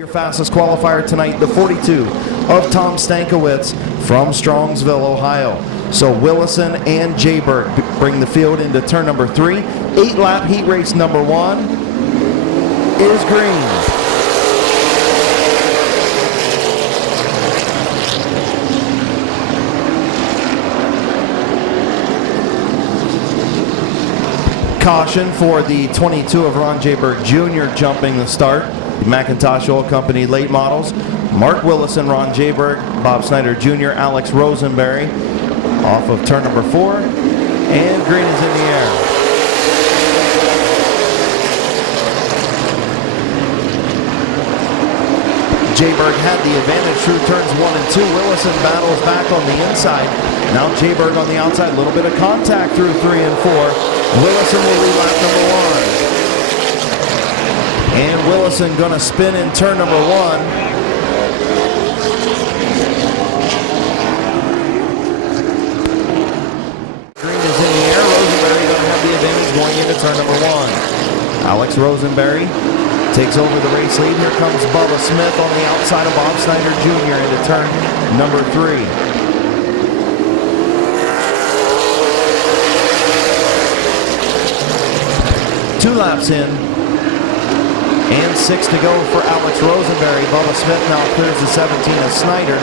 Your fastest qualifier tonight, the 42 of Tom Stankiewicz from Strongsville, Ohio. So Willison and Jayberg bring the field into turn number 3. 8-lap heat race number 1 is green. Caution for the 22 of Ron Jayberg Jr. jumping the start. McIntosh Oil Company late models. Mark Willison, Ron Jayberg, Bob Snyder Jr., Alex Rosenberry off of turn number 4. And green is in the air. Jayberg had the advantage through turns 1 and 2. Willison battles back on the inside. Now Jayberg on the outside. A little bit of contact through 3 and 4. Willison will lead lap number 1. And Willison going to spin in turn number 1. Green is in the air. Rosenberry going to have the advantage going into turn number 1. Alex Rosenberry takes over the race lead. Here comes Bubba Smith on the outside of Bob Snyder Jr. into turn number 3. 2 laps in. And 6 to go for Alex Rosenberry. Bubba Smith now clears the 17 of Snyder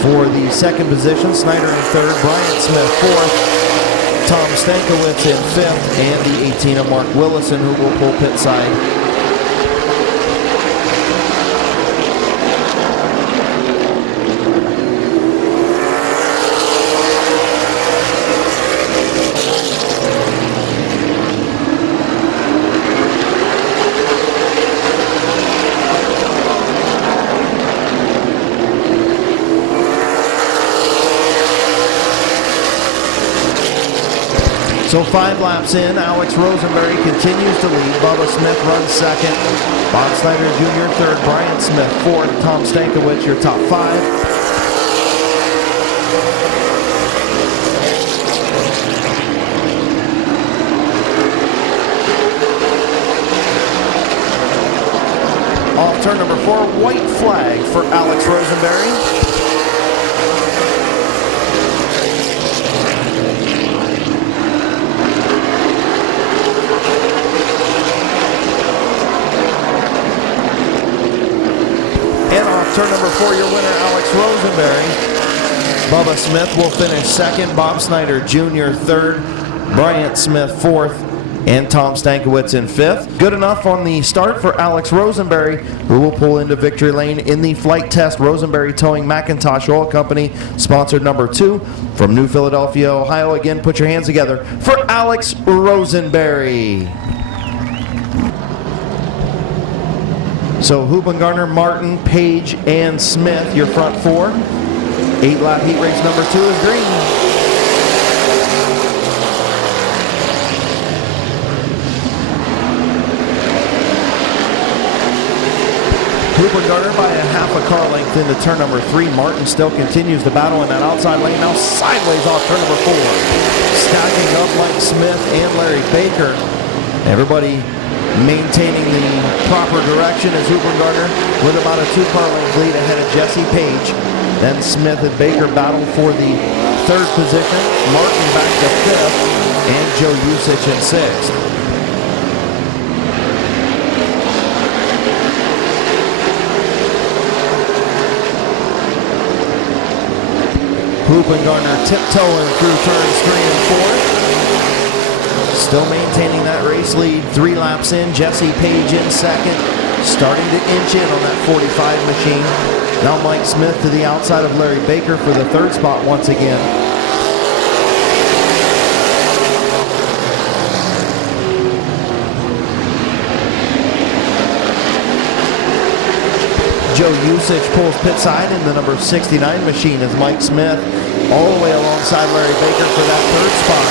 for the second position. Snyder in third, Brian Smith fourth, Tom Stankiewicz in fifth, and the 18 of Mark Willison, who will pull pit side. So 5 laps in, Alex Rosenberry continues to lead. Bubba Smith runs second. Bob Snyder Jr. third. Brian Smith fourth. Tom Stankiewicz, your top 5. Off turn number 4, white flag for Alex Rosenberry. Turn number 4, your winner, Alex Rosenberry. Bubba Smith will finish second. Bob Snyder Jr. third. Bryant Smith fourth. And Tom Stankiewicz in fifth. Good enough on the start for Alex Rosenberry, who will pull into victory lane in the flight test. Rosenberry towing McIntosh Oil Company, sponsored number 2 from New Philadelphia, Ohio. Again, put your hands together for Alex Rosenberry. So Hubengarner, Martin, Page, and Smith, your front 4. 8-lap heat race number 2 is green. Hubengarner by a half a car length into turn number 3. Martin still continues to battle in that outside lane. Now sideways off turn number 4. Stacking up like Smith and Larry Baker. Everybody maintaining the proper direction as Hubengarner with about a 2-car length lead ahead of Jesse Page. Then Smith and Baker battle for the 3rd position. Martin back to 5th, and Joe Usich in 6th. Hubengarner tiptoeing through turns 3 and 4. Still maintaining that race lead. 3 laps in, Jesse Page in second, starting to inch in on that 45 machine. Now Mike Smith to the outside of Larry Baker for the 3rd spot once again. Joe Usich pulls pit side in the number 69 machine as Mike Smith all the way alongside Larry Baker for that 3rd spot,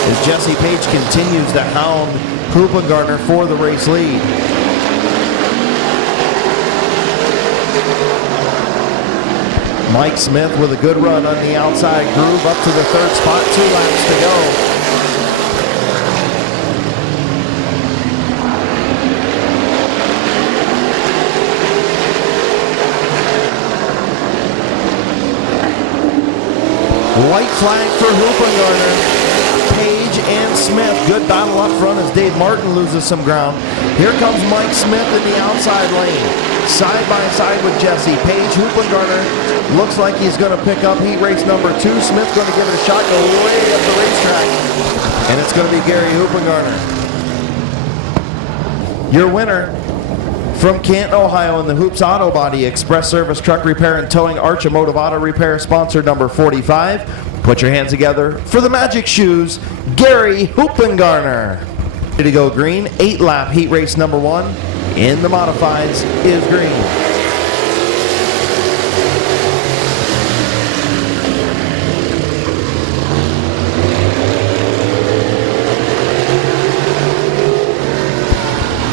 as Jesse Page continues to hound Hubengarner for the race lead. Mike Smith with a good run on the outside groove up to the 3rd spot. 2 laps to go. White flag for Hoopengarner. Page and Smith. Good battle up front as Dave Martin loses some ground. Here comes Mike Smith in the outside lane. Side by side with Jesse. Page, Hoopengarner looks like he's going to pick up heat race number 2. Smith's going to give it a shot, go way up the racetrack. And it's going to be Gary Hoopengarner. Your winner from Canton, Ohio in the Hoops Auto Body Express Service Truck Repair and Towing Archimotive Auto Repair, sponsor number 45. Put your hands together for the Magic Shoes, Gary Hoopengarner. Ready to go green, 8-lap heat race number 1 in the modifieds is green.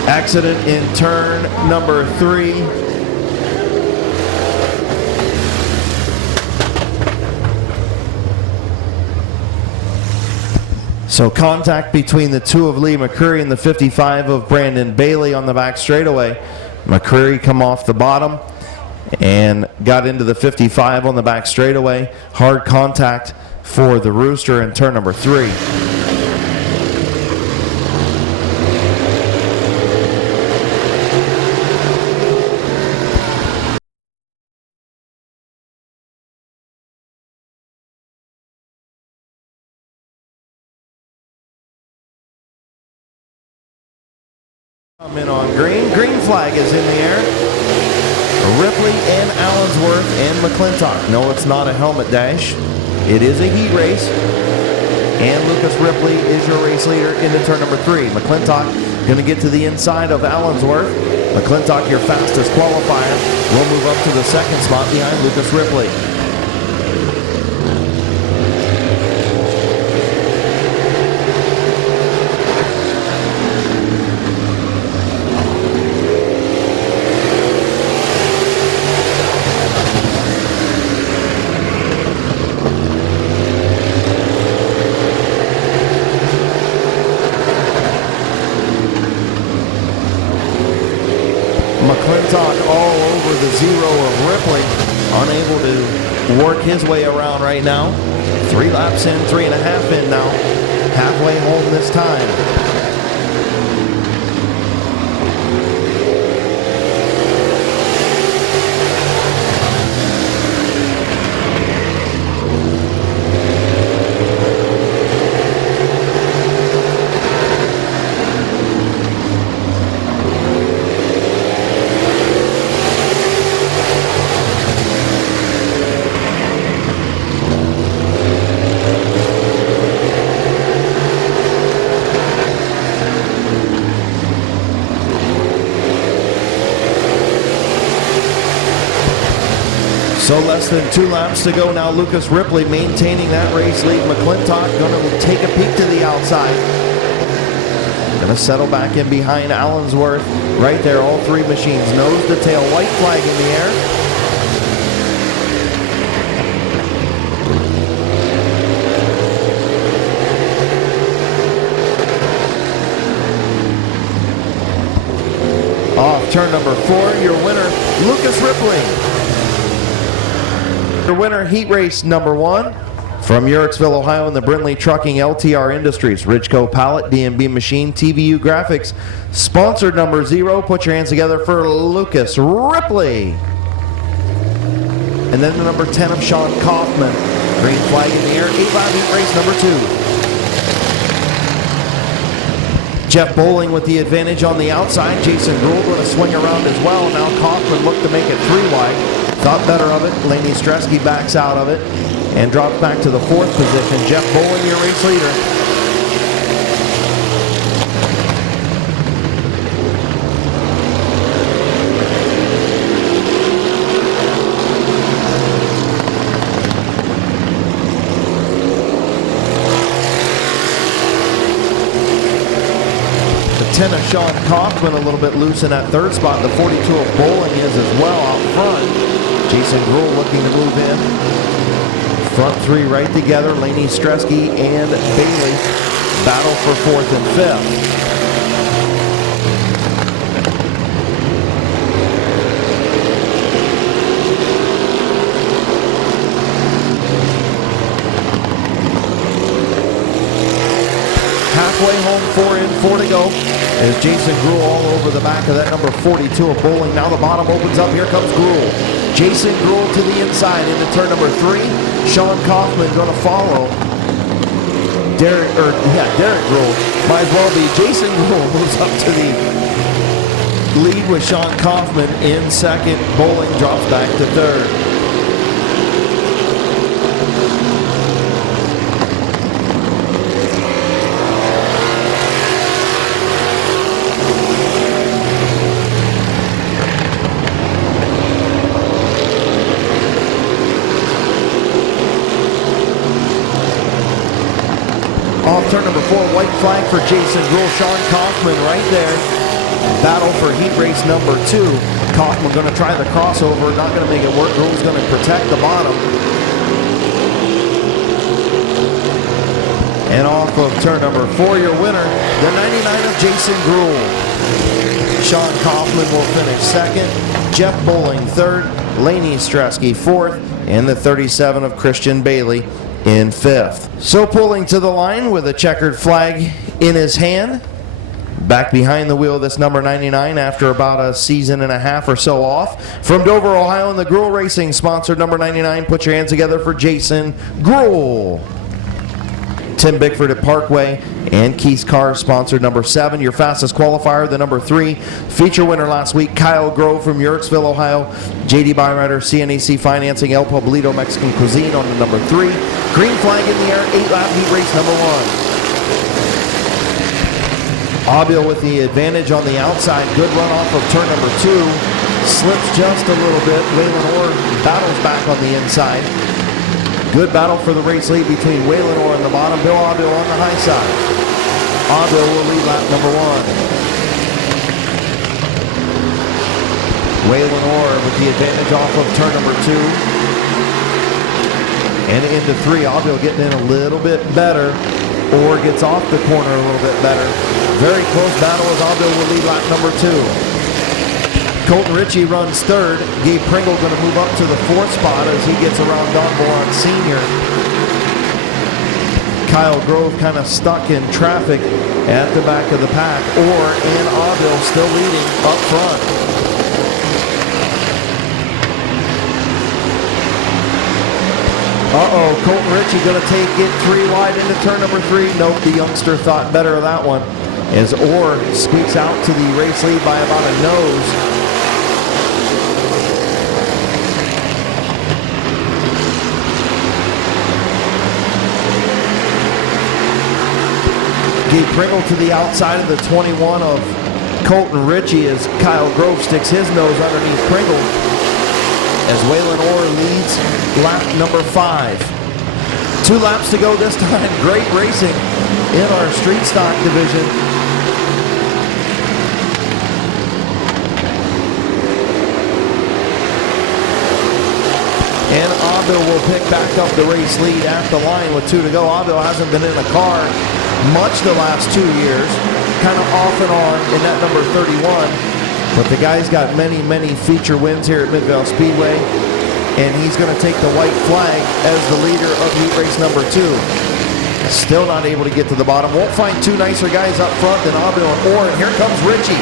Accident in turn number 3. So contact between the 2 of Lee McCreary and the 55 of Brandon Bailey on the back straightaway. McCreary come off the bottom and got into the 55 on the back straightaway. Hard contact for the Rooster in turn number 3. In on green. Green flag is in the air. Ripley and Allensworth and McClintock. No, it's not a helmet dash. It is a heat race. And Lucas Ripley is your race leader into turn number 3. McClintock going to get to the inside of Allensworth. McClintock, your fastest qualifier, will move up to the second spot behind Lucas Ripley. McClintock all over the 0 of Ripley, unable to work his way around right now. 3 laps in, 3.5 in now. Halfway home this time. So less than 2 laps to go now. Lucas Ripley maintaining that race lead. McClintock going to take a peek to the outside. Going to settle back in behind Allensworth. Right there, all 3 machines nose to tail. White flag in the air. Off turn number 4, your winner, Lucas Ripley. Your winner, heat race number 1 from Yuritsville, Ohio in the Brindley Trucking LTR Industries, Ridgeco Pallet, D&B Machine, TVU Graphics, sponsored number 0. Put your hands together for Lucas Ripley. And then the number 10 of Sean Kaufman. Green flag in the air, 8-lap heat race number 2. Jeff Bowling with the advantage on the outside. Jason Gould going to swing around as well. Now Kaufman looked to make it 3 wide. Thought better of it. Laney Stresky backs out of it and drops back to the 4th position. Jeff Bowling, your race leader. The 10 of Sean Kaufman a little bit loose in that 3rd spot. The 42 of Bowling is as well out front. Jason Gruhl looking to move in. Front 3 right together. Laney Stresky and Bailey battle for 4th and 5th. 4 in, 4 to go. As Jason Gruhl all over the back of that number 42 of Bowling. Now the bottom opens up. Here comes Gruhl. Jason Gruhl to the inside into turn number 3. Sean Kaufman going to follow. Derek Gruhl. Might as well be. Jason Gruhl moves up to the lead with Sean Kaufman in second. Bowling drops back to third. Off turn number 4, white flag for Jason Gruhl. Sean Kaufman right there. Battle for heat race number 2. Kaufman going to try the crossover, not going to make it work. Gruhl's going to protect the bottom. And off of turn number 4, your winner, the 99 of Jason Gruhl. Sean Kaufman will finish second. Jeff Bowling third. Laney Stresky fourth. And the 37 of Christian Bailey in fifth. So pulling to the line with a checkered flag in his hand. Back behind the wheel, this number 99 after about a season and a half or so off. From Dover, Ohio, and the Gruhl Racing sponsored number 99. Put your hands together for Jason Gruhl. Tim Bickford at Parkway and Keith's Cars sponsored number 7. Your fastest qualifier, the number 3. Feature winner last week, Kyle Grove from Yorksville, Ohio. JD Byrider, CNAC Financing, El Poblito Mexican Cuisine on the number 3. Green flag in the air, 8-lap heat race number 1. Abel with the advantage on the outside. Good run off of turn number 2. Slips just a little bit. Waylon Orr battles back on the inside. Good battle for the race lead between Waylon Orr on the bottom. Bill Abel on the high side. Abel will lead lap number 1. Waylon Orr with the advantage off of turn number 2. And into 3. Abel getting in a little bit better. Orr gets off the corner a little bit better. Very close battle as Abel will lead lap number 2. Colton Ritchie runs third. Gabe Pringle going to move up to the 4th spot as he gets around Don Boron Sr. Kyle Grove kind of stuck in traffic at the back of the pack. Orr and Abel still leading up front. Colton Ritchie going to take it 3 wide into turn number 3. Nope, the youngster thought better of that one. As Orr squeaks out to the race lead by about a nose. Gabe Pringle to the outside of the 21 of Colton Ritchie as Kyle Grove sticks his nose underneath Pringle. As Waylon Orr leads lap number 5. 2 laps to go this time. Great racing in our street stock division. And Abel will pick back up the race lead at the line with 2 to go. Abel hasn't been in a car much the last 2 years. Kind of off and on in that number 31. But the guy's got many, many feature wins here at Midvale Speedway. And he's going to take the white flag as the leader of heat race number 2. Still not able to get to the bottom. Won't find 2 nicer guys up front than Abel and Orr. And here comes Ritchie.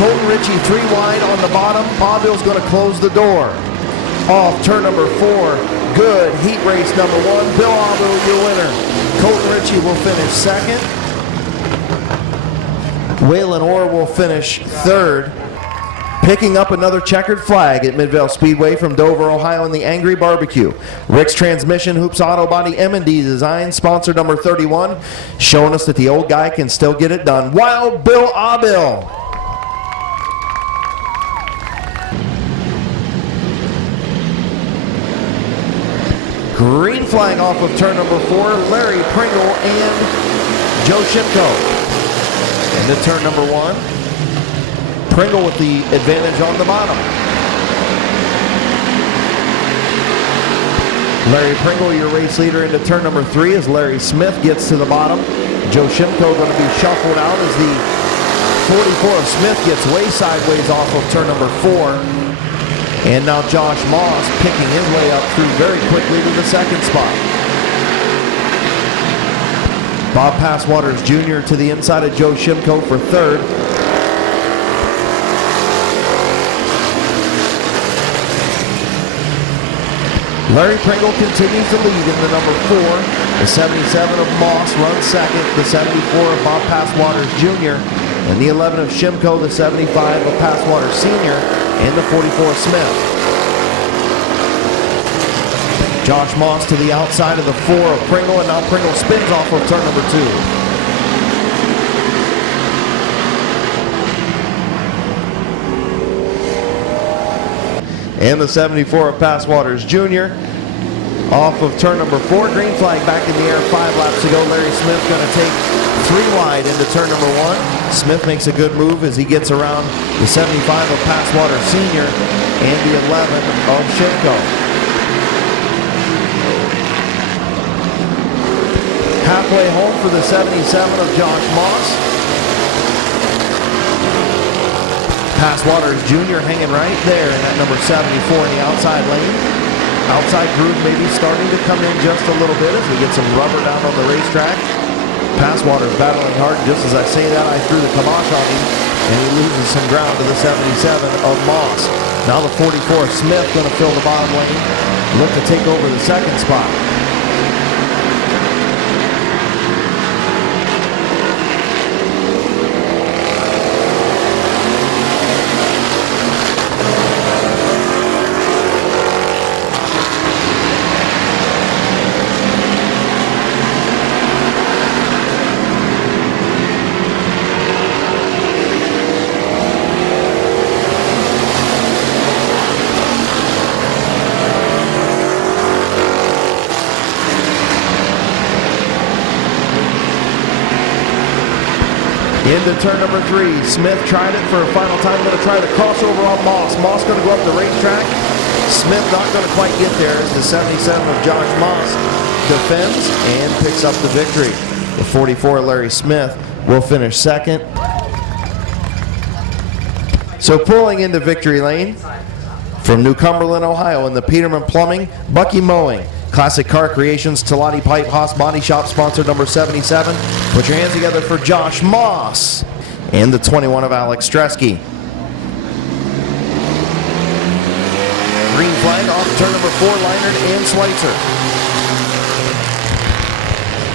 Colton Ritchie 3 wide on the bottom. Abel's going to close the door. Off turn number 4. Good heat race number 1. Bill Abel, your winner. Colton Ritchie will finish second. Waylon Orr will finish third. Picking up another checkered flag at Midvale Speedway from Dover, Ohio in the Angry Barbecue. Rick's Transmission, Hoops Auto Body, M&D Design, sponsor number 31, showing us that the old guy can still get it done. Wild Bill Abel. Green flag off of turn number 4, Larry Pringle and Joe Shimko. Into turn number 1. Pringle with the advantage on the bottom. Larry Pringle, your race leader, into turn number 3 as Larry Smith gets to the bottom. Joe Shimko going to be shuffled out as the 44 of Smith gets way sideways off of turn number 4. And now Josh Moss picking his way up through very quickly to the 2nd spot. Bob Passwaters Jr. to the inside of Joe Shimko for third. Larry Pringle continues to lead in the number 4. The 77 of Moss runs second. The 74 of Bob Passwaters Jr. And the 11 of Shimko, the 75 of Passwaters Sr. And the 44 Smith. Josh Moss to the outside of the 4 of Pringle, and now Pringle spins off of turn number 2. And the 74 of Passwaters Jr. off of turn number 4. Green flag back in the air 5 laps to go. Larry Smith going to take 3 wide into turn number 1. Smith makes a good move as he gets around the 75 of Passwaters Sr. and the 11 of Shimko. Halfway home for the 77 of Josh Moss. Passwaters Jr. hanging right there in that number 74 in the outside lane. Outside groove maybe starting to come in just a little bit as we get some rubber down on the racetrack. Passwaters battling hard. Just as I say that, I threw the kibosh on him, and he loses some ground to the 77 of Moss. Now the 44 Smith going to fill the bottom lane, look to take over the second spot. Into turn number 3. Smith tried it for a final time. Going to try the crossover on Moss. Moss going to go up the racetrack. Smith not going to quite get there as the 77 of Josh Moss defends and picks up the victory. The 44 Larry Smith will finish second. So pulling into victory lane from New Cumberland, Ohio in the Peterman Plumbing, Bucky Mowing, Classic Car Creations, Talati Pipe, Haas Body Shop, sponsor number 77. Put your hands together for Josh Moss and the 21 of Alex Stresky. Green flag off turn number 4, Leinert and Schweitzer.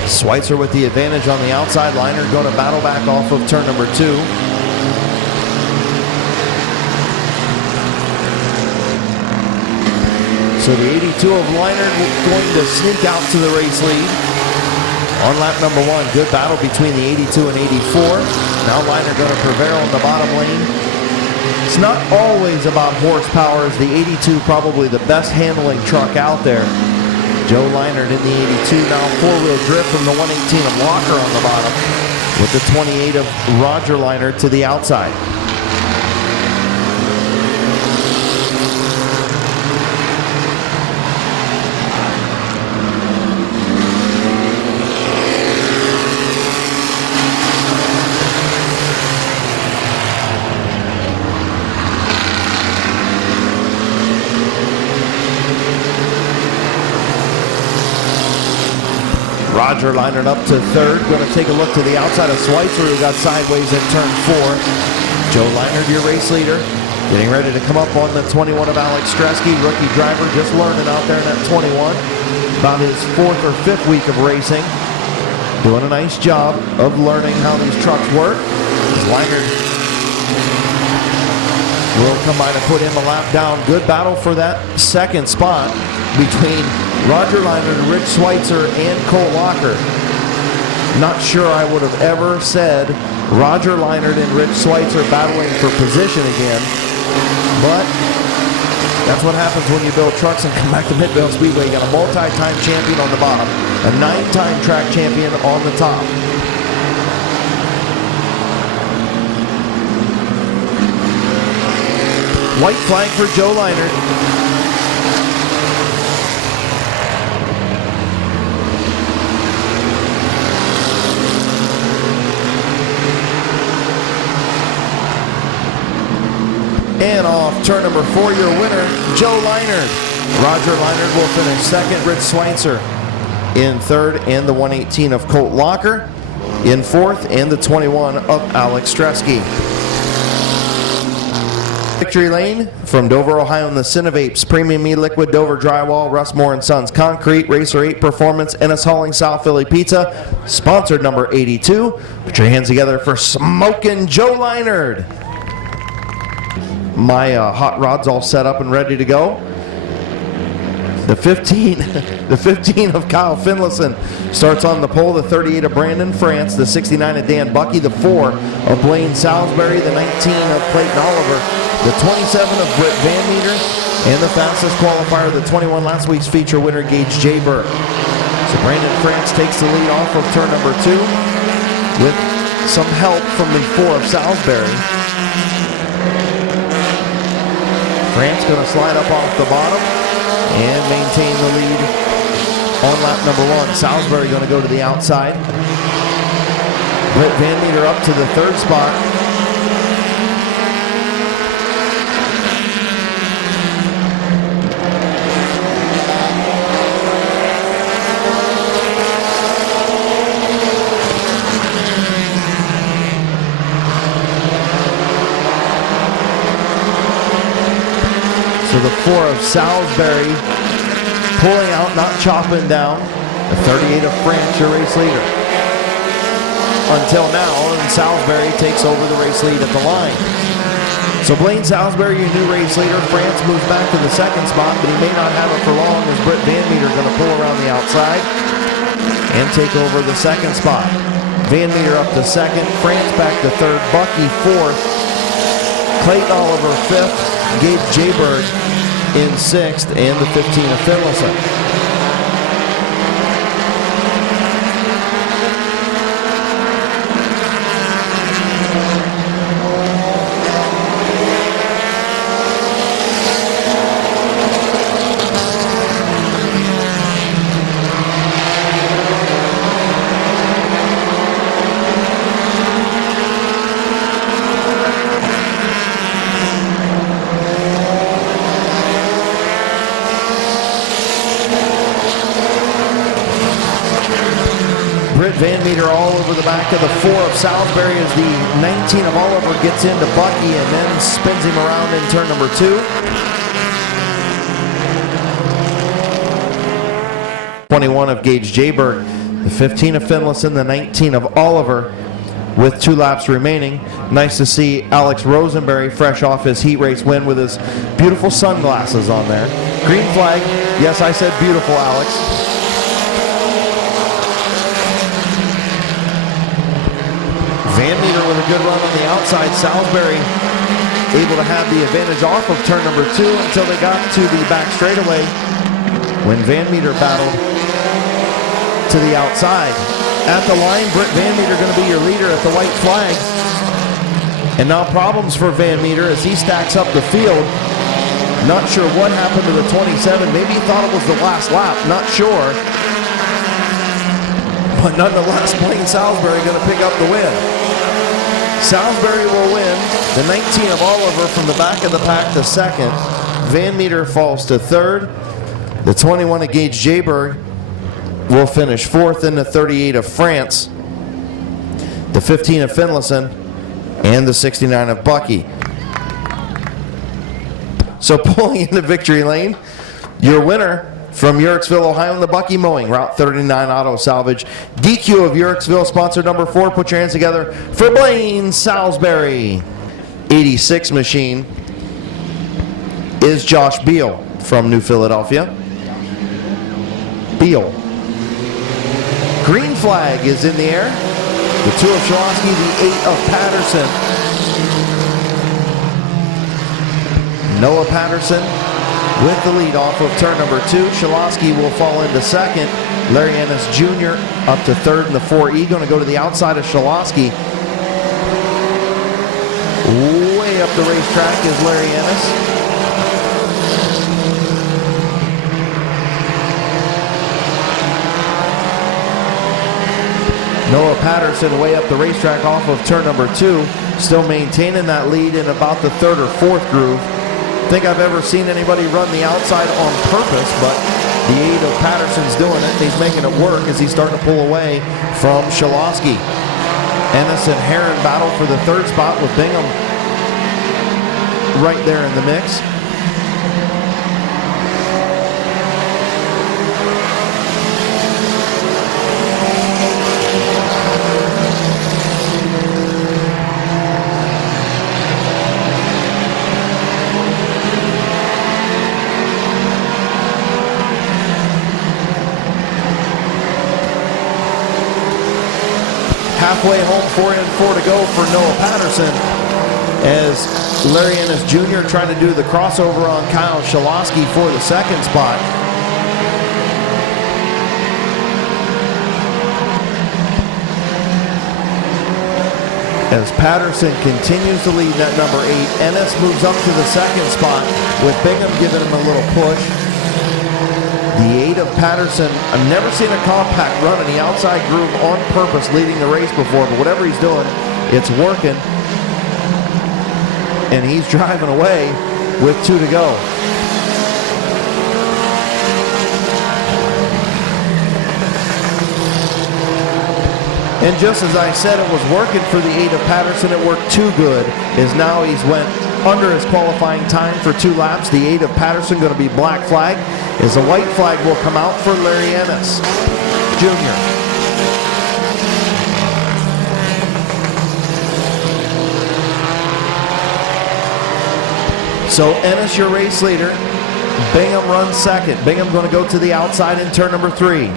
Schweitzer with the advantage on the outside. Leinert going to battle back off of turn number 2. So the 82 of Leinert going to sneak out to the race lead. On lap number 1, good battle between the 82 and 84. Now Leinert going to prevail in the bottom lane. It's not always about horsepower, as the 82 probably the best handling truck out there. Joe Leinert in the 82, now 4-wheel drift from the 118 of Walker on the bottom, with the 28 of Roger Leinert to the outside. Roger Leinert up to 3rd. Going to take a look to the outside of Schweitzer, who got sideways in turn 4. Joe Leinert, your race leader, getting ready to come up on the 21 of Alex Stresky, rookie driver, just learning out there in that 21. About his 4th or 5th week of racing. Doing a nice job of learning how these trucks work. Leinert will come by to put him a lap down. Good battle for that second spot between Roger Leinert, Rich Schweitzer, and Cole Walker. Not sure I would have ever said Roger Leinert and Rich Schweitzer battling for position again, but that's what happens when you build trucks and come back to Midvale Speedway. You got a multi-time champion on the bottom, a 9-time track champion on the top. White flag for Joe Leinert. And off turn number 4, your winner, Joe Leinert. Roger Leinert will finish second. Rich Schweitzer in third, and the 118 of Colt Locker in fourth, and the 21 of Alex Stresky. Victory lane from Dover, Ohio, in the Cinovapes Premium E-Liquid, Dover Drywall, Russmore & Sons Concrete, Racer 8 Performance, Ennis Hauling, South Philly Pizza, sponsored number 82. Put your hands together for Smokin' Joe Leinard. My hot rod's all set up and ready to go. The 15 of Kyle Finlayson starts on the pole. The 38 of Brandon France. The 69 of Dan Bucky. The 4 of Blaine Salisbury. The 19 of Clayton Oliver. The 27 of Britt Van Meter. And the fastest qualifier, the 21 last week's feature winner, Gage J. Burke. So Brandon France takes the lead off of turn number 2 with some help from the 4 of Salisbury. France going to slide up off the bottom and maintain the lead on lap number 1. Salisbury going to go to the outside. Britt Van Meter up to the 3rd spot. So the 4 of Salisbury pulling out, not chopping down. The 38 of France, your race leader. Until now, and Salisbury takes over the race lead at the line. So Blaine Salisbury, your new race leader. France moves back to the 2nd spot, but he may not have it for long as Britt Van Meter going to pull around the outside and take over the 2nd spot. Van Meter up to 2nd, France back to 3rd, Bucky 4th, Clayton Oliver 5th, Gabe Jayberg in 6th, and the 15 of Finlayson. Britt Van Meter all over the back of the 4 of Salisbury as the 19 of Oliver gets into Bucky and then spins him around in turn number 2. 21 of Gage Jayberg, the 15 of Finlayson, the 19 of Oliver with 2 laps remaining. Nice to see Alex Rosenberry fresh off his heat race win with his beautiful sunglasses on there. Green flag. Yes, I said beautiful, Alex. Van Meter with a good run on the outside. Salisbury able to have the advantage off of turn number 2 until they got to the back straightaway when Van Meter battled to the outside. At the line, Britt Van Meter going to be your leader at the white flag. And now problems for Van Meter as he stacks up the field. Not sure what happened to the 27. Maybe he thought it was the last lap. Not sure. But nonetheless, Blaine Salisbury going to pick up the win. Salisbury will win. The 19 of Oliver from the back of the pack to 2nd. Van Meter falls to 3rd. The 21 of Gage Jayberg will finish 4th, and the 38 of France. The 15 of Finlayson and the 69 of Bucky. So pulling into victory lane, your winner from Yurksville, Ohio, in the Bucky Mowing, Route 39 Auto Salvage. DQ of Yurksville, sponsor number 4. Put your hands together for Blaine Salisbury. 86 machine is Josh Beal from New Philadelphia. Beal. Green flag is in the air. The 2 of Shalosky, the 8 of Patterson. Noah Patterson with the lead off of turn number 2. Shalosky will fall into 2nd. Larry Ennis Jr. up to 3rd in the 4E. Going to go to the outside of Shalosky. Way up the racetrack is Larry Ennis. Noah Patterson way up the racetrack off of turn number 2. Still maintaining that lead in about the 3rd or 4th groove. Think I've ever seen anybody run the outside on purpose, but The 8 of Patterson's doing it, and he's making it work as he's starting to pull away from Shalosky. Ennis and Heron battle for the third spot with Bingham right there in the mix. Halfway home, 4 and 4 to go for Noah Patterson as Larry Ennis Jr. trying to do the crossover on Kyle Shalosky for the second spot. As Patterson continues to lead that number 8, Ennis moves up to the second spot with Bingham giving him a little push. The 8 of Patterson, I've never seen a compact run in the outside groove on purpose leading the race before, but whatever he's doing, it's working. And he's driving away with 2 to go. And just as I said it was working for the 8 of Patterson, it worked too good, as now he's went under his qualifying time for 2 laps. The 8 of Patterson going to be black flag, as the white flag will come out for Larry Ennis Jr. So Ennis, your race leader. Bingham runs second. Bingham going to go to the outside in turn number 3.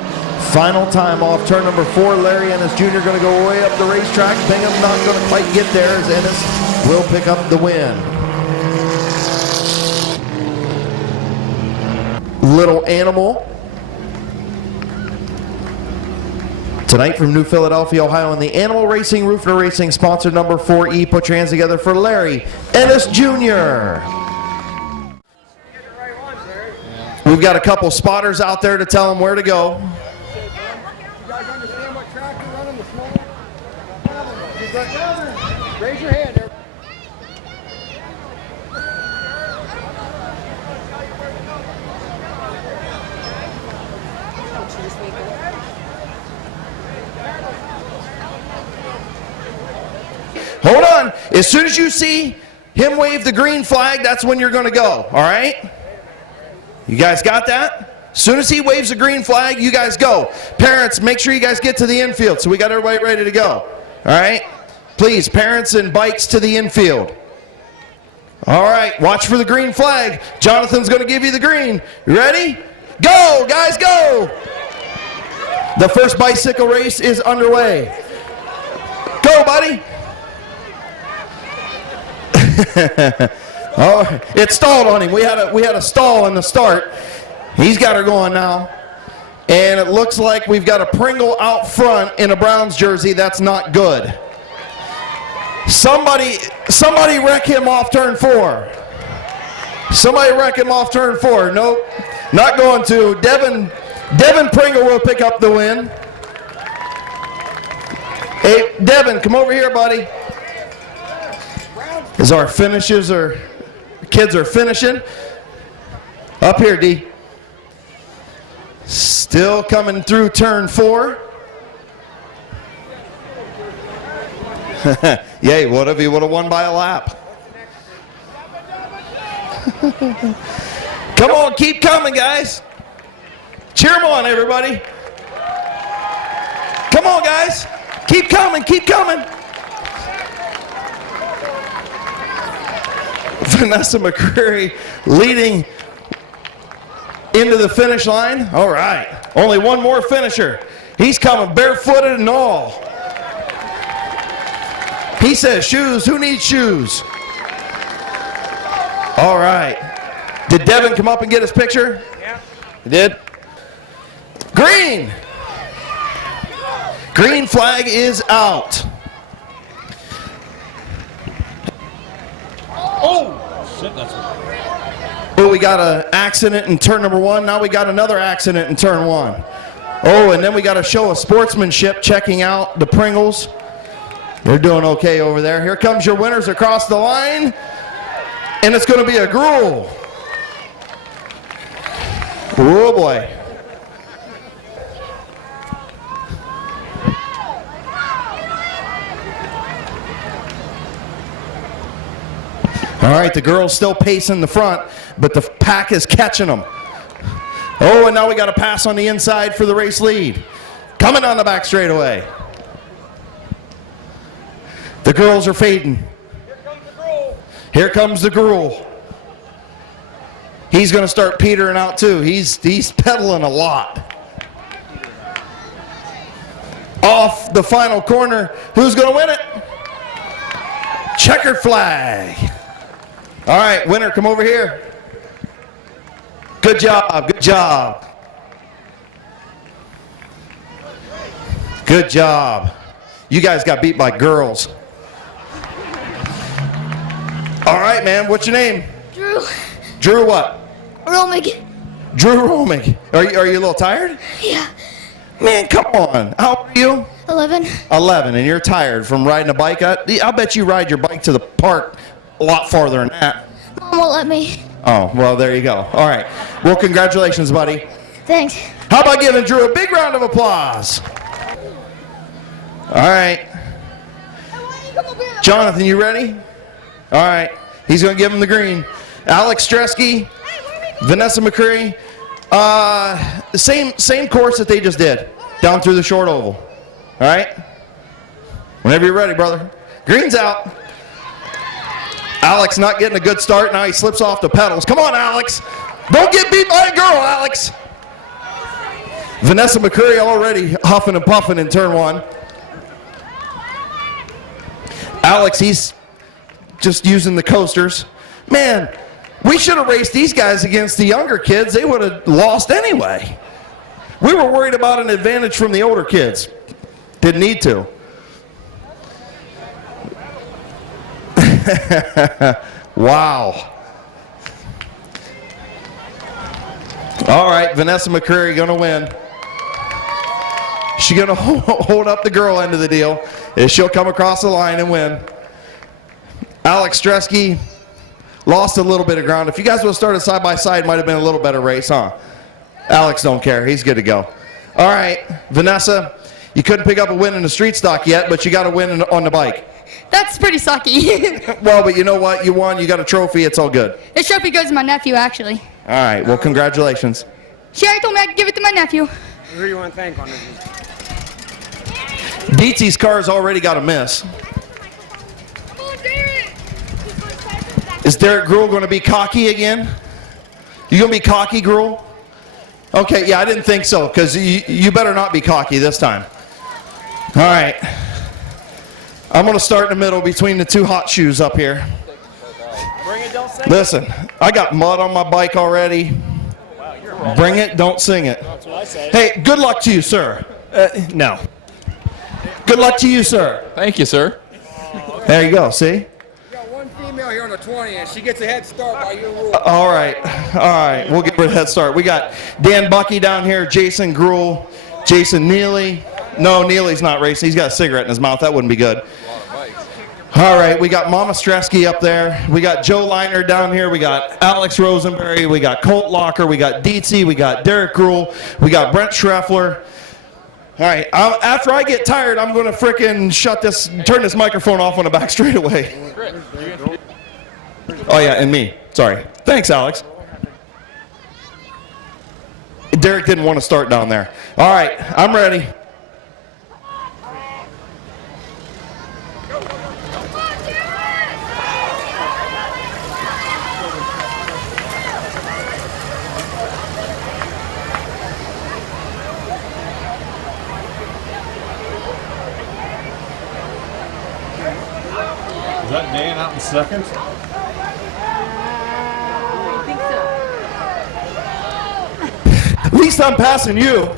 Final time off turn number 4. Larry Ennis Jr. going to go way up the racetrack. Bingham not going to quite get there, as Ennis will pick up the win. Little Animal tonight from New Philadelphia, Ohio, in the Animal Racing Roofner Racing sponsor number 4E. Put your hands together for Larry Ennis Jr. We've got a couple spotters out there to tell them where to go. You guys understand what track you're running this morning? Raise your hand. Hold on. As soon as you see him wave the green flag, that's when you're going to go. All right? You guys got that? As soon as he waves the green flag, you guys go. Parents, make sure you guys get to the infield so we got everybody ready to go. All right? Please, parents and bikes to the infield. All right, watch for the green flag. Jonathan's going to give you the green. You ready? Go, guys, go! The first bicycle race is underway. Go, buddy! Oh, it stalled on him. We had a stall in the start. He's got her going now. And it looks like we've got a Pringle out front in a Browns jersey. That's not good. Somebody wreck him off turn 4. Somebody wreck him off turn 4. Nope, not going to. Devin Pringle will pick up the win. Hey, Devin, come over here, buddy. As our kids are finishing. Up here, D. Still coming through turn 4. Yay, what if he would have won by a lap? Come on, keep coming, guys. Cheer them on, everybody. Come on, guys. Keep coming, keep coming. Vanessa McCreary leading into the finish line. All right, only one more finisher. He's coming barefooted and all. He says shoes. Who needs shoes? All right. Did Devin come up and get his picture? Yeah. He did? Green. Green flag is out. Oh, shit, that's Oh, we got an accident in turn number 1. Now we got another accident in turn 1. Oh, and then we got a show of sportsmanship checking out the Pringles. They're doing okay over there. Here comes your winners across the line. And it's going to be a gruel. Oh, boy. All right, the girls still pacing the front, but the pack is catching them. Oh, and now we got a pass on the inside for the race lead. Coming on the back straightaway. The girls are fading. Here comes the gruel. He's going to start petering out too. He's pedaling a lot. Off the final corner. Who's going to win it? Checkered flag. All right, winner, come over here. Good job, good job. Good job. You guys got beat by girls. All right, man, what's your name? Drew. Drew what? Romig. Drew Romig. Are you a little tired? Yeah. Man, come on. How old are you? 11. 11, and you're tired from riding a bike? I'll bet you ride your bike to the park a lot farther than that. Mom won't let me. Oh, well, there you go. All right. Well, congratulations, buddy. Thanks. How about giving Drew a big round of applause? All right. Jonathan, you ready? All right. He's going to give him the green. Alex Stresky, Vanessa McCreary. Same course that they just did, down through the short oval. All right? Whenever you're ready, brother. Green's out. Alex not getting a good start. Now he slips off the pedals. Come on, Alex. Don't get beat by a girl, Alex. Vanessa McCreary already huffing and puffing in turn one. Alex, he's just using the coasters. Man, we should have raced these guys against the younger kids. They would have lost anyway. We were worried about an advantage from the older kids. Didn't need to. Wow. All right, Vanessa McCreary going to win. She's going to hold up the girl end of the deal. She'll come across the line and win. Alex Stresky lost a little bit of ground. If you guys would have started side by side, might have been a little better race, huh? Alex don't care. He's good to go. All right, Vanessa, you couldn't pick up a win in the street stock yet, but you got a win on the bike. That's pretty sucky. Well, but you know what? You won. You got a trophy. It's all good. This trophy goes to my nephew, actually. All right. Well, congratulations. She already told me I could give it to my nephew. Who do you want to thank on this? Dietzy's car's already got a miss. Is Derek Gruel going to be cocky again? You going to be cocky, Gruel? Okay, yeah, I didn't think so, because you better not be cocky this time. All right. I'm going to start in the middle between the two hot shoes up here. Listen, I got mud on my bike already. Bring it, don't sing it. Hey, good luck to you, sir. No. Good luck to you, sir. Thank you, sir. There you go, see? You got one female here on the 20, and she gets a head start by your rule. All right, we'll get rid of head start. We got Dan Bucky down here, Jason Gruel, Jason Neely. No, Neely's not racing. He's got a cigarette in his mouth. That wouldn't be good. All right, we got Mama Stresky up there. We got Joe Liner down here. We got Alex Rosenberry. We got Colt Locker. We got Dietzy. We got Derek Gruel. We got Brent Schreffler. All right, after I get tired, I'm going to frickin' turn this microphone off on the back straightaway. Oh, yeah, and me. Sorry. Thanks, Alex. Derek didn't want to start down there. All right, I'm ready. Is that Dan out in second? At least I'm passing you.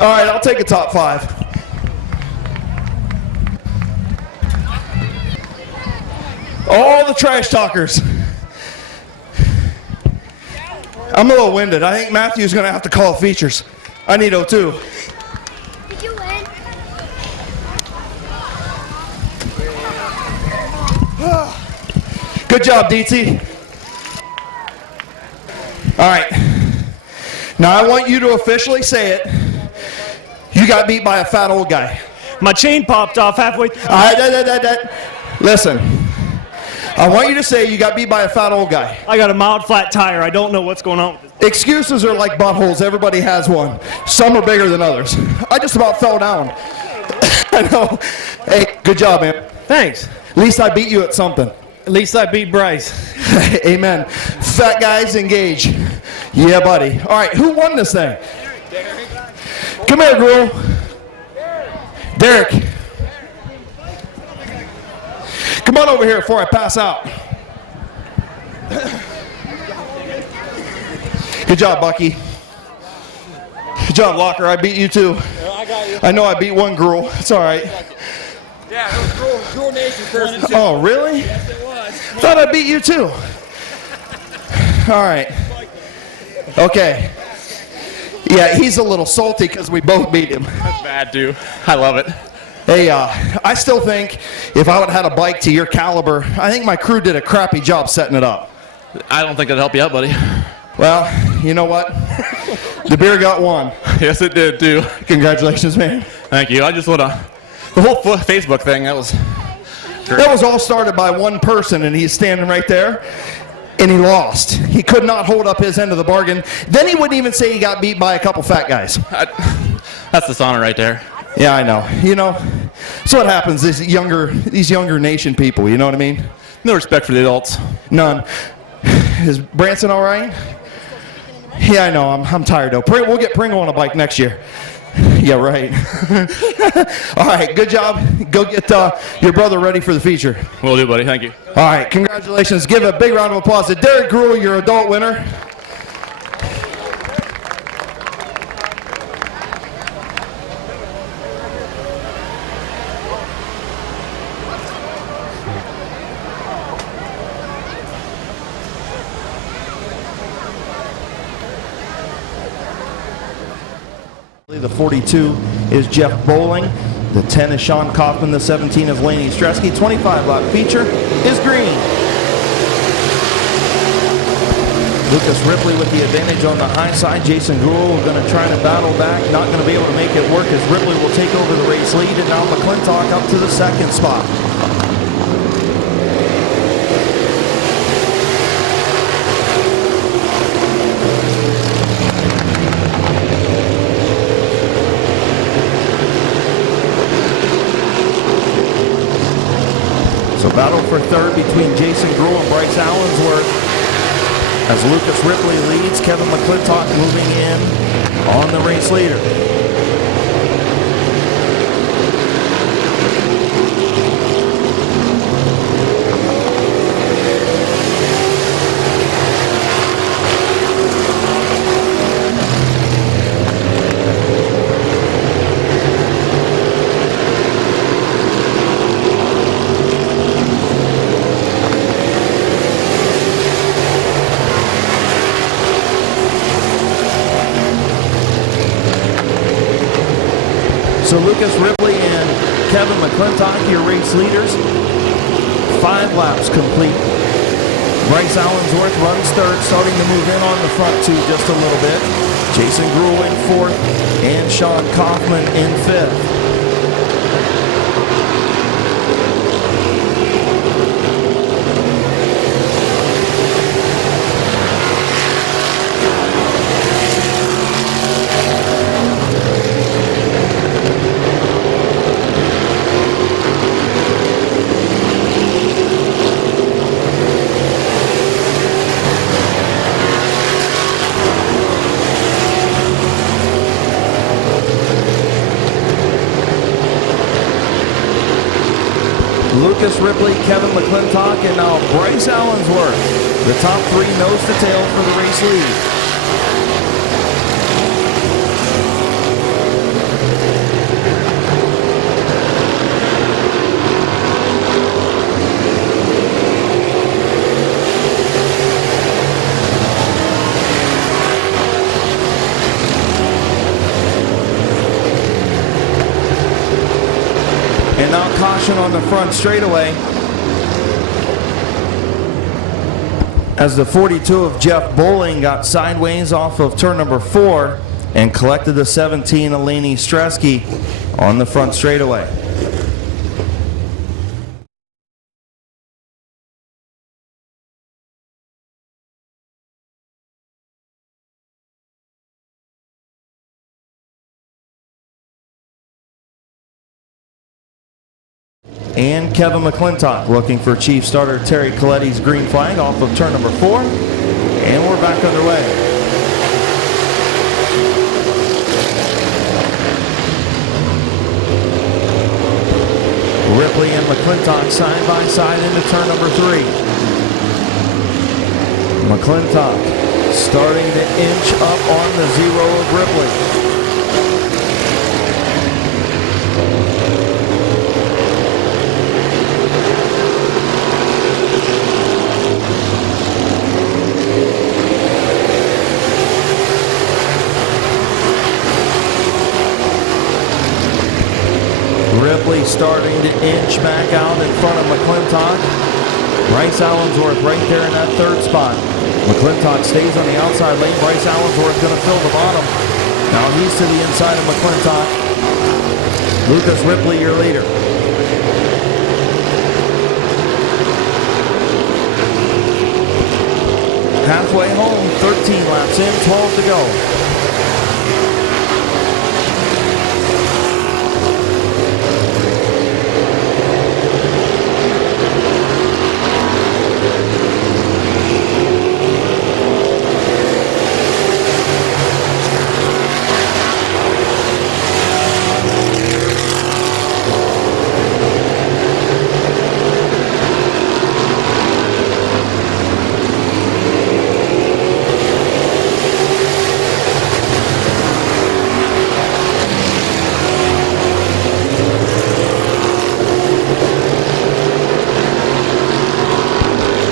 All right, I'll take a top 5. All the trash talkers. I'm a little winded. I think Matthew's going to have to call features. I need O2. Did you win? Good job, DT. All right. Now I want you to officially say it. You got beat by a fat old guy. My chain popped off halfway. Listen, I want you to say you got beat by a fat old guy. I got a mild flat tire. I don't know what's going on with this. Excuses are like buttholes. Everybody has one. Some are bigger than others. I just about fell down. I know. Hey, good job, man. Thanks. At least I beat you at something. At least I beat Bryce. Amen. Fat guys, engage. Yeah, buddy. All right, who won this thing? Come here, girl. Derek. Come on over here before I pass out. Good job, Bucky. Good job, Locker. I beat you too. I got you. I know I beat one girl. It's all right. Yeah, it was Girl Nation person. Oh, really? Yes, it was. Thought I beat you too. All right. Okay. Yeah, he's a little salty because we both beat him. That's bad, dude. I love it. Hey, I still think if I would have had a bike to your caliber, I think my crew did a crappy job setting it up. I don't think it'll help you out, buddy. Well, you know what? The beer got one. Yes, it did, too. Congratulations, man. Thank you. I just want to... The whole Facebook thing, that was... That was all started by one person, and he's standing right there, and he lost. He could not hold up his end of the bargain. Then he wouldn't even say he got beat by a couple fat guys. That's dishonor right there. Yeah, I know. You know, that's what happens. These younger nation people. You know what I mean? No respect for the adults. None. Is Branson all right? Yeah, I know. I'm tired though. We'll get Pringle on a bike next year. Yeah, right. All right, good job. Go get your brother ready for the feature. Will do, buddy. Thank you. All right, congratulations. Give a big round of applause to Derek Gruel, your adult winner. The 42 is Jeff Bowling. The 10 is Sean Kaufman. The 17 is Laney Stresky. 25-lap feature is green. Lucas Ripley with the advantage on the high side. Jason Gruel going to try to battle back. Not going to be able to make it work as Ripley will take over the race lead. And now McClintock up to the second spot. So battle for third between Jason Gruel and Bryce Allensworth. As Lucas Ripley leads, Kevin McClintock moving in on the race leader. So Lucas Ripley and Kevin McClintock, your race leaders. 5 laps complete. Bryce Allensworth runs third, starting to move in on the front two just a little bit. Jason Gruel in fourth, and Sean Kaufman in fifth. Lucas Ripley, Kevin McClintock, and now Bryce Allensworth. The top 3 nose to tail for the race lead. And now caution on the front straightaway as the 42 of Jeff Bowling got sideways off of turn number 4 and collected the 17 Eleni Stresky on the front straightaway. And Kevin McClintock looking for Chief Starter Terry Coletti's green flag off of turn number 4. And we're back underway. Ripley and McClintock side by side into turn number 3. McClintock starting to inch up on the 0 of Ripley. Ripley starting to inch back out in front of McClintock. Bryce Allensworth right there in that 3rd spot. McClintock stays on the outside lane. Bryce Allensworth going to fill the bottom. Now he's to the inside of McClintock. Lucas Ripley, your leader. Halfway home, 13 laps in, 12 to go.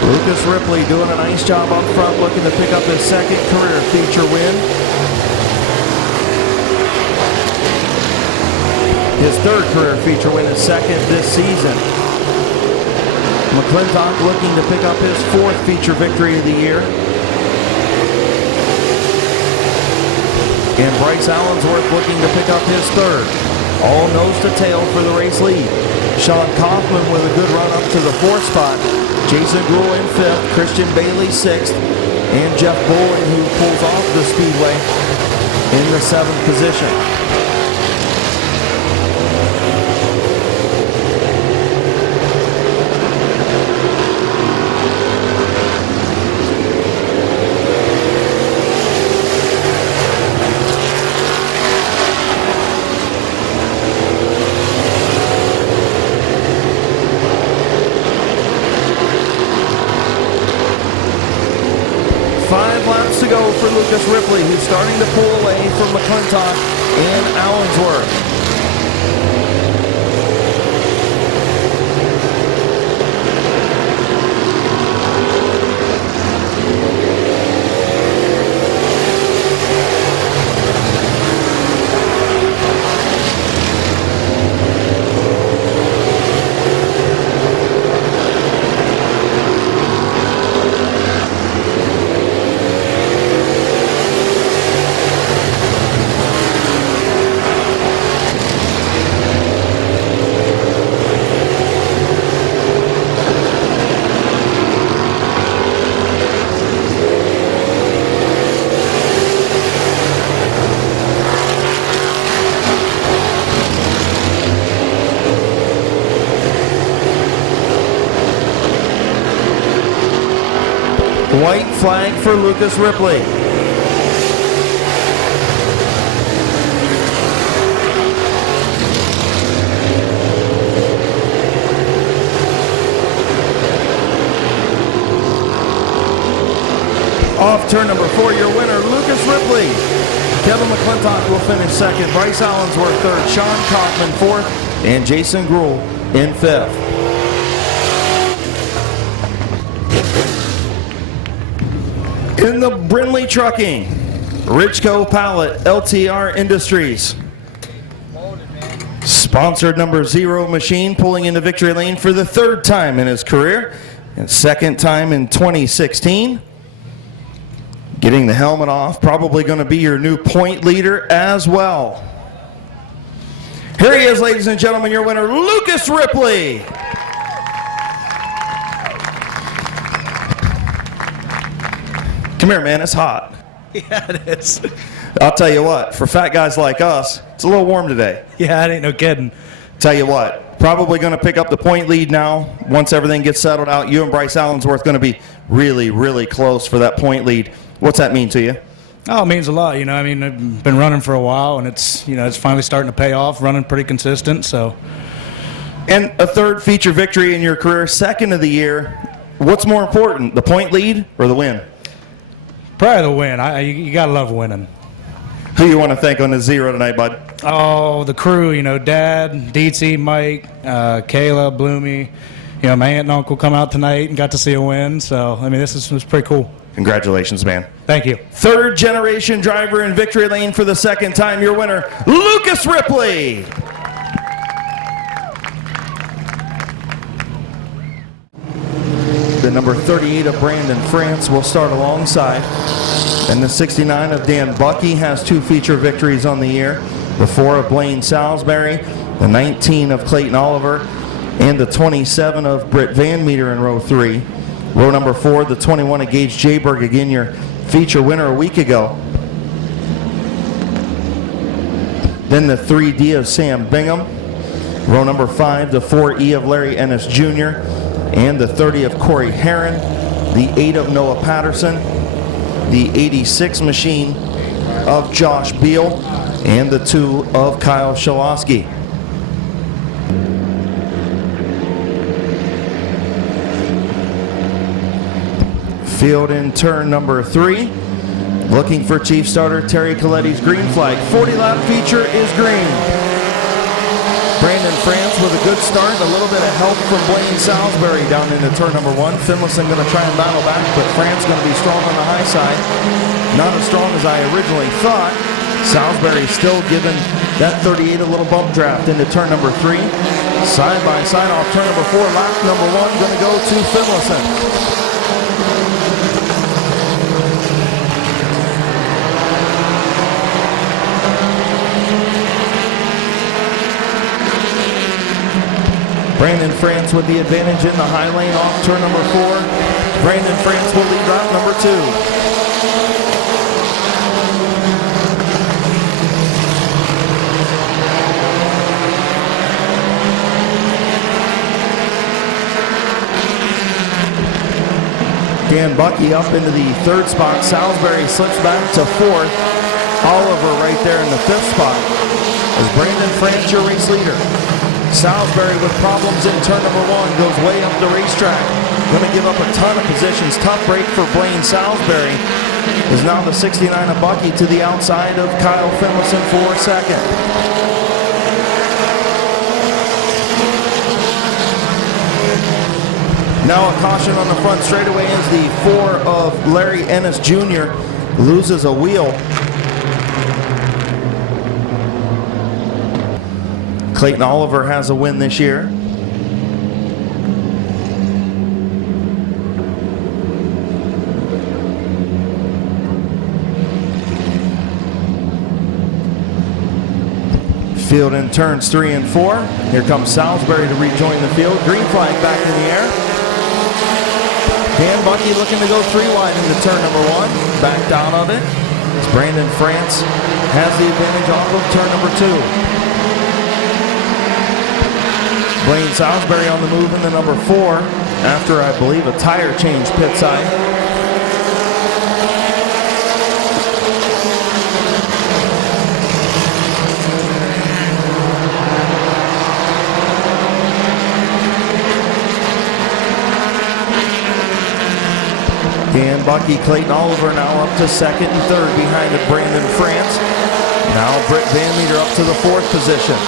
Lucas Ripley doing a nice job up front, looking to pick up his 2nd career feature win. His 3rd career feature win, his 2nd this season. McClintock looking to pick up his 4th feature victory of the year. And Bryce Allensworth looking to pick up his 3rd. All nose to tail for the race lead. Sean Kaufman with a good run up to the 4th spot. Jason Gruhl in 5th, Christian Bailey 6th, and Jeff Bowling, who pulls off the speedway, in the 7th position. To go for Lucas Ripley, who's starting to pull away from McClintock and Allensworth. White flag for Lucas Ripley. Off turn number 4, your winner, Lucas Ripley. Kevin McClintock will finish 2nd, Bryce Allensworth 3rd, Sean Kaufman 4th, and Jason Gruhl in 5th. In the Brindley Trucking, Richco Pallet, LTR Industries. Sponsored number 0 machine pulling into victory lane for the 3rd time in his career and 2nd time in 2016. Getting the helmet off, probably going to be your new point leader as well. Here he is, ladies and gentlemen, your winner, Lucas Ripley. Come here, man, it's hot. Yeah, it is. I'll tell you what, for fat guys like us, it's a little warm today. Yeah, that ain't no kidding. Tell you what, probably going to pick up the point lead now. Once everything gets settled out, you and Bryce Allensworth going to be really, really close for that point lead. What's that mean to you? Oh, it means a lot. You know, I mean, I've been running for a while, and it's finally starting to pay off. Running pretty consistent, so. And a 3rd feature victory in your career, 2nd of the year. What's more important, the point lead or the win? Probably the win. You gotta love winning. Who you want to thank on the 0 tonight, bud? Oh, the crew. You know, Dad, DT, Mike, Kayla, Bloomy. You know, my aunt and uncle come out tonight and got to see a win. So, I mean, this was pretty cool. Congratulations, man. Thank you. 3rd generation driver in victory lane for the 2nd time, your winner, Lucas Ripley. The number 38 of Brandon France will start alongside. And the 69 of Dan Bucky has 2 feature victories on the year. The 4 of Blaine Salisbury, the 19 of Clayton Oliver, and the 27 of Britt Van Meter in row 3. Row number 4, the 21 of Gage Jayberg, again your feature winner a week ago. Then the 3D of Sam Bingham. Row number 5, the 4E of Larry Ennis Jr. And the 30 of Corey Herron. The 8 of Noah Patterson. The 86 machine of Josh Beal. And the 2 of Kyle Shalosky. Field in turn number 3. Looking for chief starter Terry Coletti's green flag. 40-lap feature is green. Brandon France with a good start. A little bit of help from Blaine Salisbury down into turn number 1. Finlayson going to try and battle back, but France going to be strong on the high side. Not as strong as I originally thought. Salisbury still giving that 38 a little bump draft into turn number 3. Side by side off turn number 4. Lap number 1 going to go to Finlayson. Brandon France with the advantage in the high lane off turn number 4. Brandon France will lead lap number 2. Dan Bucky up into the 3rd spot. Salisbury slips back to 4th. Oliver right there in the 5th spot. Is Brandon France your race leader? Salisbury with problems in turn number 1 goes way up the racetrack. Going to give up a ton of positions. Tough break for Blaine Salisbury. Is now the 69 of Bucky to the outside of Kyle Finlayson for 2nd. Now a caution on the front straightaway as the 4 of Larry Ennis Jr. loses a wheel. Clayton Oliver has a win this year. Field in turns 3 and 4. Here comes Salisbury to rejoin the field. Green flag back in the air. Dan Bucky looking to go 3 wide into turn number 1. Backed out of it. As Brandon France has the advantage off of turn number 2. Blaine Salisbury on the move in the number 4 after, I believe, a tire change pit side. Dan Bucky, Clayton Oliver now up to 2nd and 3rd behind the Brandon France. Now Britt Van Meter up to the 4th position.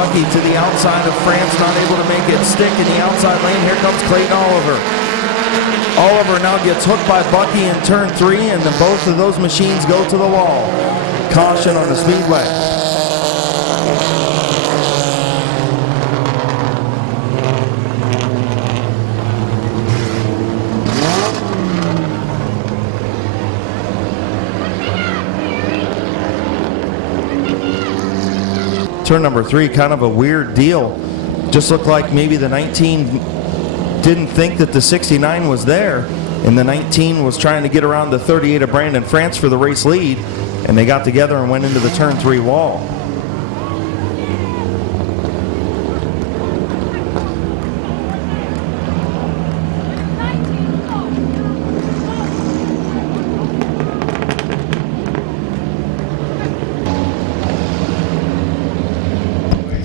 Bucky to the outside of France, not able to make it stick in the outside lane. Here comes Clayton Oliver. Oliver now gets hooked by Bucky in turn 3, and then both of those machines go to the wall. Caution on the speedway. Turn number 3, kind of a weird deal. Just looked like maybe the 19 didn't think that the 69 was there, and the 19 was trying to get around the 38 of Brandon France for the race lead, and they got together and went into the turn 3 wall.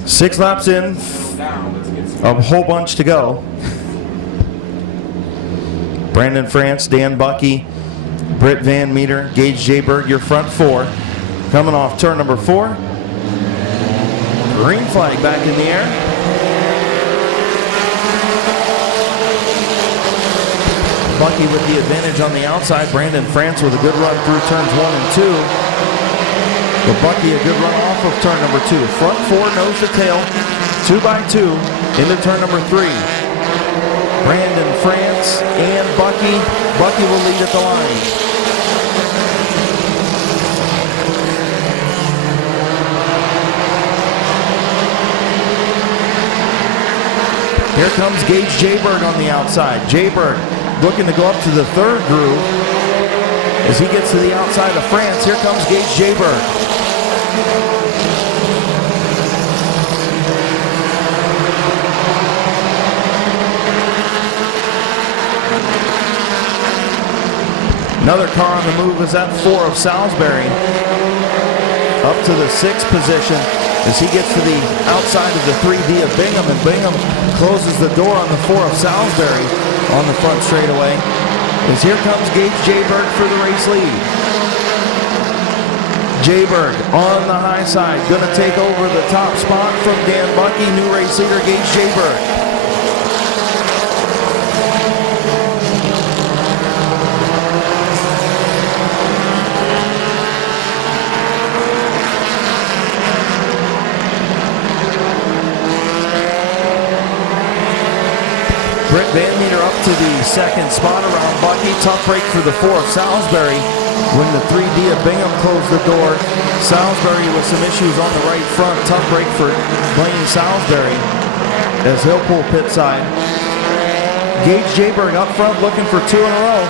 Six laps in, a whole bunch to go. Brandon France, Dan Bucky, Britt Van Meter, Gage Jayberg, your front 4. Coming off turn number 4. Green flag back in the air. Bucky with the advantage on the outside. Brandon France with a good run through turns 1 and 2. But Bucky a good run off of turn number 2. Front 4 nose to tail, 2 by 2 into turn number 3. Brandon France and Bucky. Bucky will lead at the line. Here comes Gage Jayberg on the outside. Jayberg looking to go up to the 3rd groove. As he gets to the outside of France, here comes Gage Jayberg. Another car on the move is that 4 of Salisbury. Up to the 6th position as he gets to the outside of the 3D of Bingham, and Bingham closes the door on the 4 of Salisbury on the front straightaway. As here comes Gage Jayberg for the race lead. Jayberg on the high side, gonna take over the top spot from Dan Bucky, new race leader Gage Jayberg. Britt Van Meter up to the 2nd spot around Bucky. Tough break for the 4 of Salisbury. When the 3D of Bingham closed the door, Salisbury with some issues on the right front. Tough break for Blaine Salisbury as he'll pull pit side. Gage Jayberg up front looking for 2 in a row.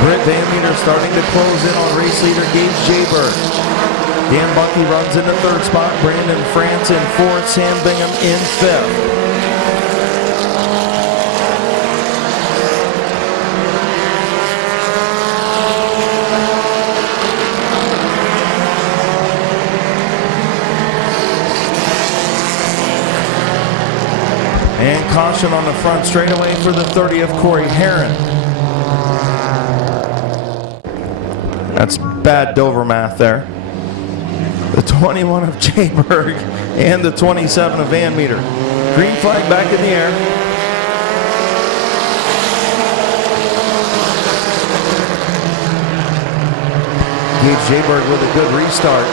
Britt Van Meter starting to close in on race leader Gage Jayberg. Dan Bucky runs into 3rd spot. Brandon France in 4th. Sam Bingham in 5th. And caution on the front straightaway for the 30 of Corey Herron. That's bad Dover math there. The 21 of Jayberg and the 27 of Van Meter. Green flag back in the air. Gage Jayberg with a good restart.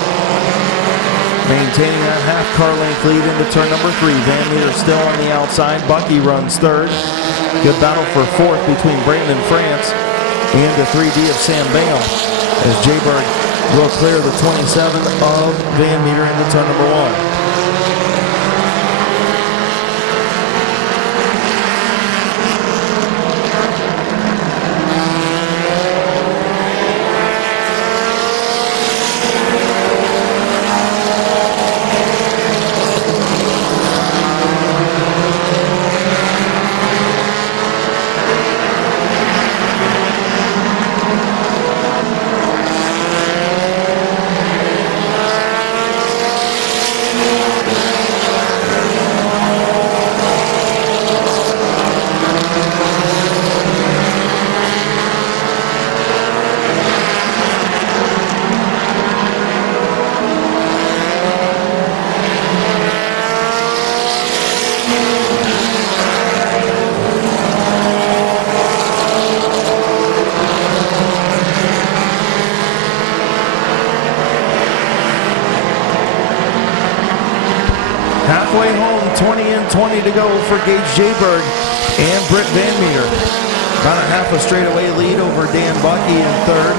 Maintaining that half car length lead into turn number 3. Van Meter still on the outside. Bucky runs 3rd. Good battle for 4th between Brandon France and the 3D of Sam Bingham, as Jayberg will clear the 27 of Van Meter into turn number 1. 20 and 20 to go for Gage Jayberg and Britt Van Meter. About a half a straightaway lead over Dan Bucky in third.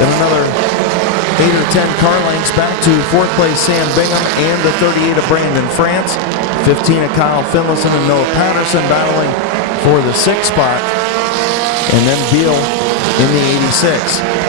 Then another 8 or 10 car lengths back to fourth place Sam Bingham and the 38 of Brandon France. 15 of Kyle Finlayson and Noah Patterson battling for the 6th spot. And then Beal in the 86.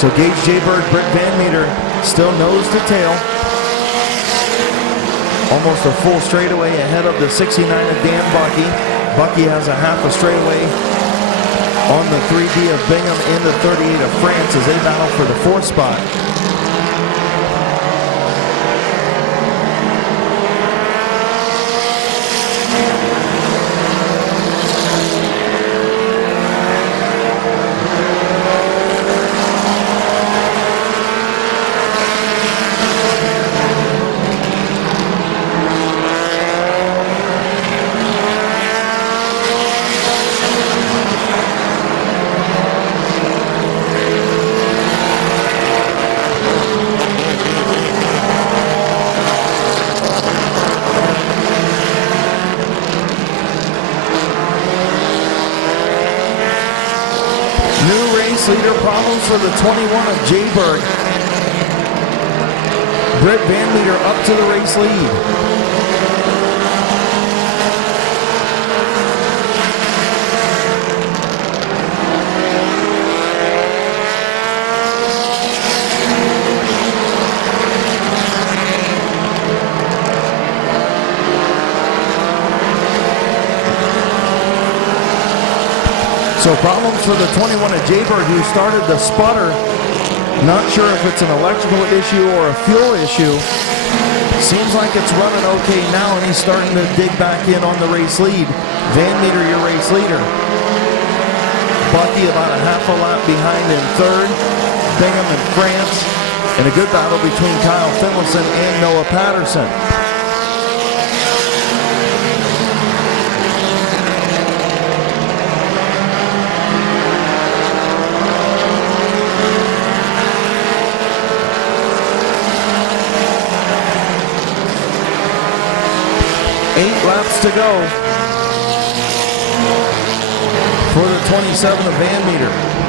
So Gage Jayberg, Britt Van Meter still nose to tail. Almost a full straightaway ahead of the 69 of Dan Bucky. Bucky has a half a straightaway on the 3D of Bingham and the 38 of France as they battle for the 4th spot. New race leader problems for the 21 of Jayberg. Britt Van Meter up to the race lead. So problems for the 21 of Jayberg who started the sputter. Not sure if it's an electrical issue or a fuel issue. Seems like it's running okay now and he's starting to dig back in on the race lead. Van Meter, your race leader. Bucky about a half a lap behind in third. Bingham in France. And a good battle between Kyle Finlayson and Noah Patterson. Laps to go for the 27 of Van Meter.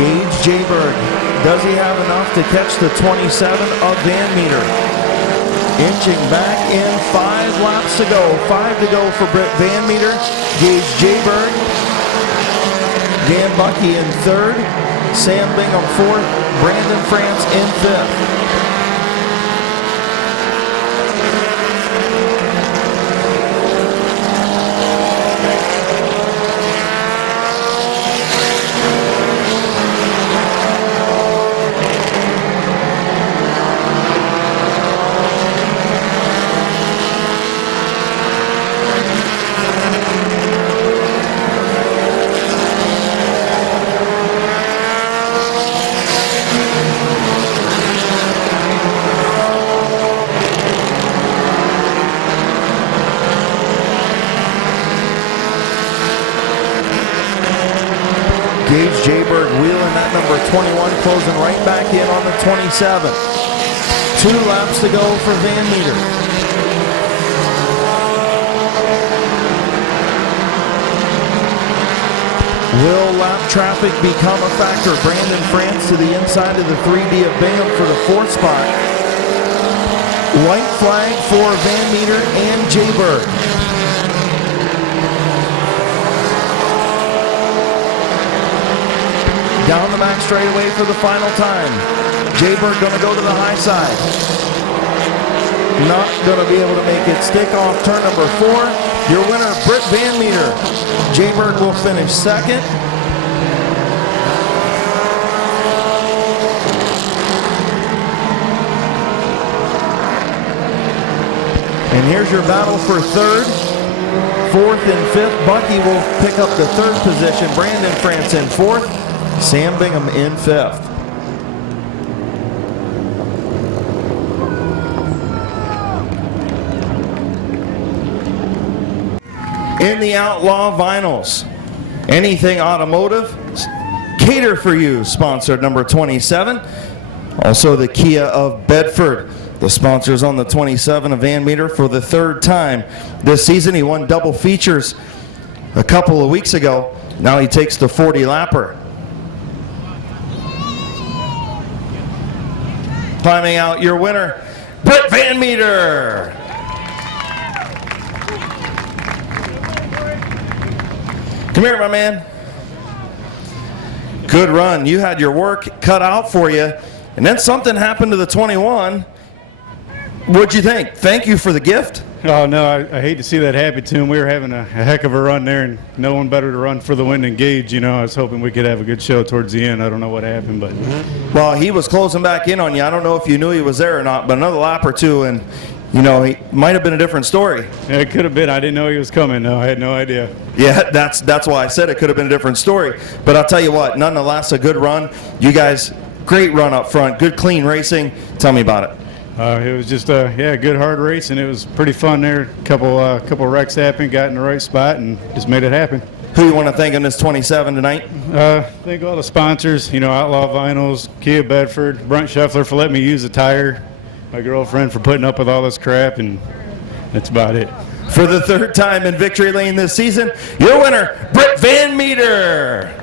Gage Jayberg, does he have enough to catch the 27 of Van Meter? Inching back in, 5 laps to go. 5 to go for Britt Van Meter. Gage Jayberg. Dan Bucky in third. Sam Bingham fourth. Brandon France in fifth. and that number 21 closing right back in on the 27. 2 laps to go for Van Meter. Will lap traffic become a factor? Brandon France to the inside of the 3D of Bingham for the 4th spot. White flag for Van Meter and Jay Berg. Down the back straightaway for the final time. Jay Berg going to go to the high side. Not going to be able to make it. Stick off turn number 4. Your winner, Britt Van Meter. Jay Berg will finish 2nd. And here's your battle for 3rd, 4th, and 5th. Bucky will pick up the 3rd position. Brandon France in 4th. Sam Bingham in 5th. In the Outlaw Vinyls, Anything Automotive, Cater for You, sponsored number 27. Also the Kia of Bedford, the sponsors on the 27 of Van Meter for the 3rd time this season. He won double features a couple of weeks ago. Now he takes the 40 lapper. Climbing out your winner, Britt Van Meter. Come here, my man. Good run. You had your work cut out for you, and then something happened to the 21. What'd you think? Thank you for the gift. Oh, no, I hate to see that happen to him. We were having a heck of a run there, and no one better to run for the win than Gage. You know, I was hoping we could have a good show towards the end. I don't know what happened, but... Well, he was closing back in on you. I don't know if you knew he was there or not, but another lap or two, and, you know, he might have been a different story. Yeah, it could have been. I didn't know he was coming. No, I had no idea. Yeah, that's why I said it could have been a different story. But I'll tell you what, nonetheless, a good run. You guys, great run up front, good clean racing. Tell me about it. It was just a good hard race, and it was pretty fun there. Couple wrecks happened, got in the right spot, and just made it happen. Who you want to thank on this 27 tonight? Thank all the sponsors, you know, Outlaw Vinyls, Kia Bedford, Brunt Scheffler for letting me use the tire, my girlfriend for putting up with all this crap, and that's about it. For the 3rd time in victory lane this season, your winner, Britt Van Meter.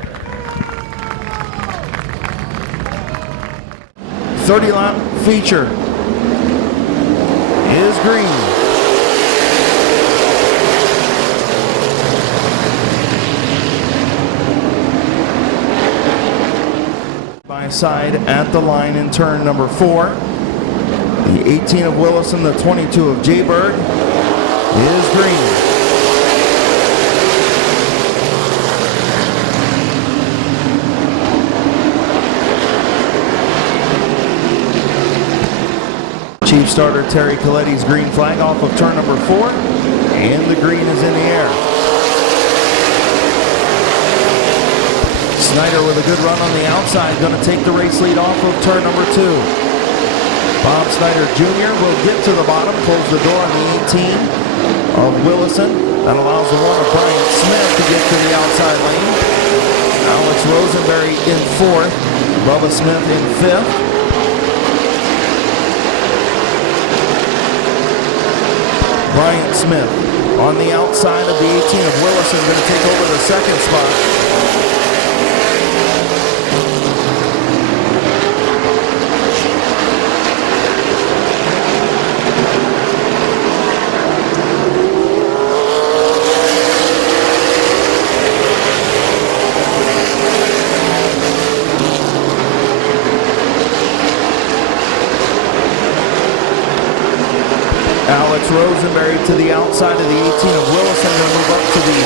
30-lap feature is green. By side at the line in turn number 4. The 18 of Willison, the 22 of Jayberg is green. Chief starter Terry Coletti's green flag off of turn number 4, and the green is in the air. Snyder with a good run on the outside, going to take the race lead off of turn number 2. Bob Snyder Jr. will get to the bottom, close the door on the 18 of Willison. That allows the one of Bryant Smith to get to the outside lane. Alex Rosenberry in 4th, Bubba Smith in 5th. Bryant Smith on the outside of the 18 of Willison, going to take over the 2nd spot. Alex Rosenberry to the outside of the 18 of Willison, going to move up to the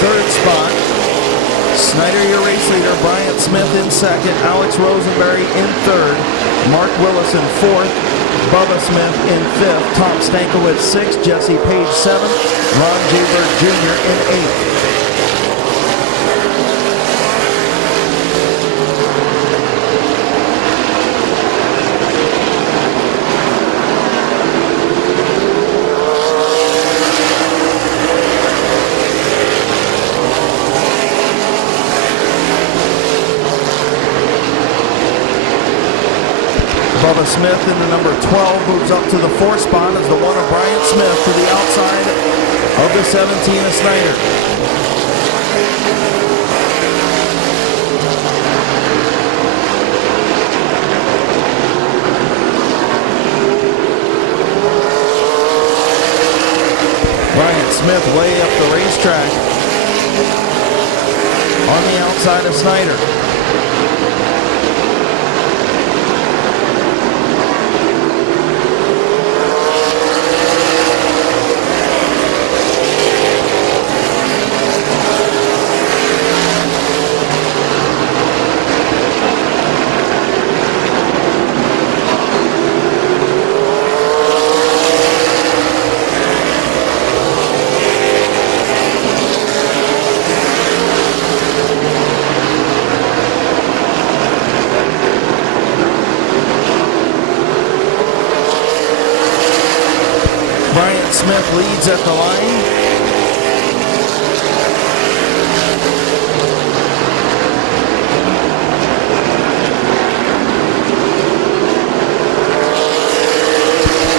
3rd spot. Snyder, your race leader. Bryant Smith in 2nd. Alex Rosenberry in 3rd. Mark Willison 4th. Bubba Smith in 5th. Tom Stankiewicz 6th. Jesse Page 7th. Ron Jayberg Jr. in 8th. Smith in the number 12 moves up to the 4th spot as the one of Bryant Smith to the outside of the 17 of Snyder. Bryant Smith way up the racetrack on the outside of Snyder. Bryant Smith leads at the line.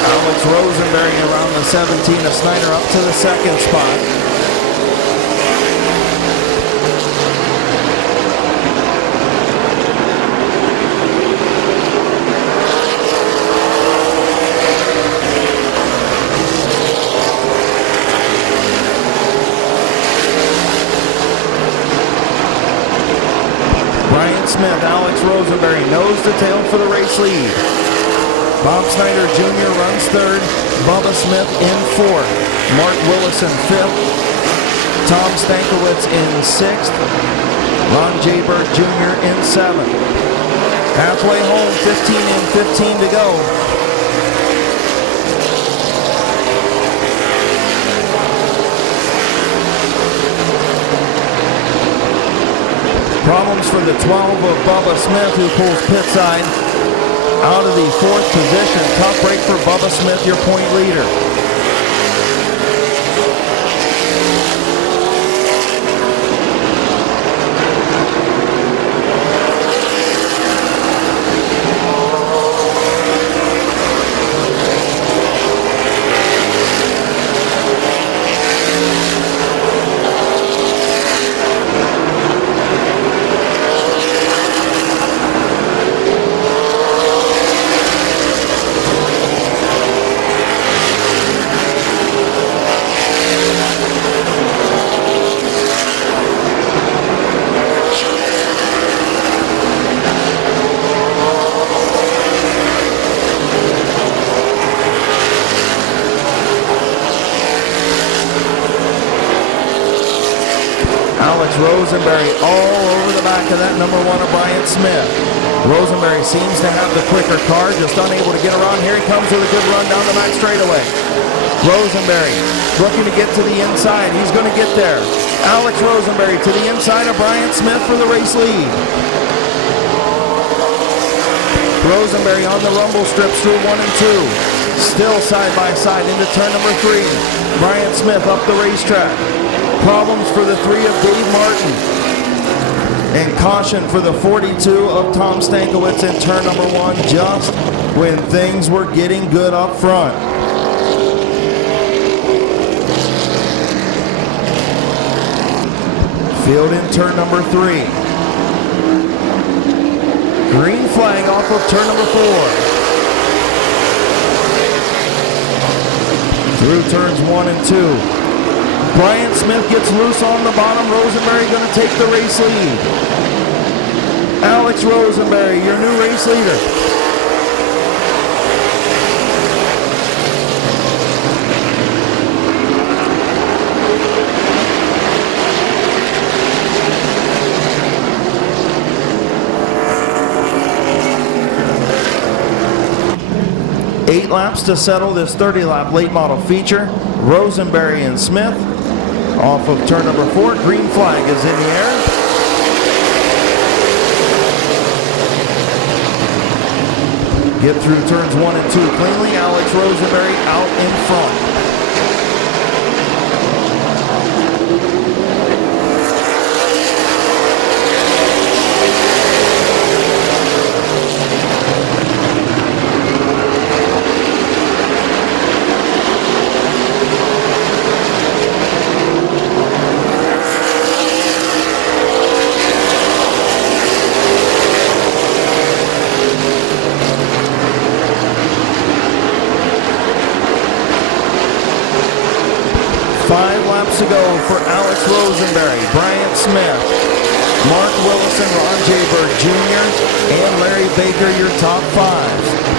Alex Rosenberry around the 17 of Snyder up to the 2nd spot. Bryant Smith, Alex Rosenberry, nose to tail for the race lead. Bob Snyder Jr. runs 3rd. Bubba Smith in 4th. Mark Willison 5th. Tom Stankiewicz in 6th. Ron Jaybird Jr. in 7th. Halfway home, 15 and 15 to go. Problems for the 12 of Bubba Smith, who pulls pit side out of the 4th position. Tough break for Bubba Smith, your point leader. Alex Rosenberry all over the back of that number 1 of Bryant Smith. Rosenberry seems to have the quicker car, just unable to get around. Here he comes with a good run down the back straightaway. Rosenberry looking to get to the inside. He's going to get there. Alex Rosenberry to the inside of Bryant Smith for the race lead. Rosenberry on the rumble strips through 1 and 2. Still side by side into turn number 3. Bryant Smith up the racetrack. Problems for the 3 of Dave Martin. And caution for the 42 of Tom Stankiewicz in turn number 1, just when things were getting good up front. Field in turn number 3. Green flag off of turn number 4. Through turns 1 and 2. Bryant Smith gets loose on the bottom. Rosenberry going to take the race lead. Alex Rosenberry, your new race leader. Eight laps to settle this 30-lap late model feature. Rosenberry and Smith off of turn number 4. Green flag is in the air. Get through turns 1 and 2 cleanly. Alex Rosenberry out in front. to go for Alex Rosenberry, Bryant Smith, Mark Willison, Ron J. Bird Jr., and Larry Baker, your top five.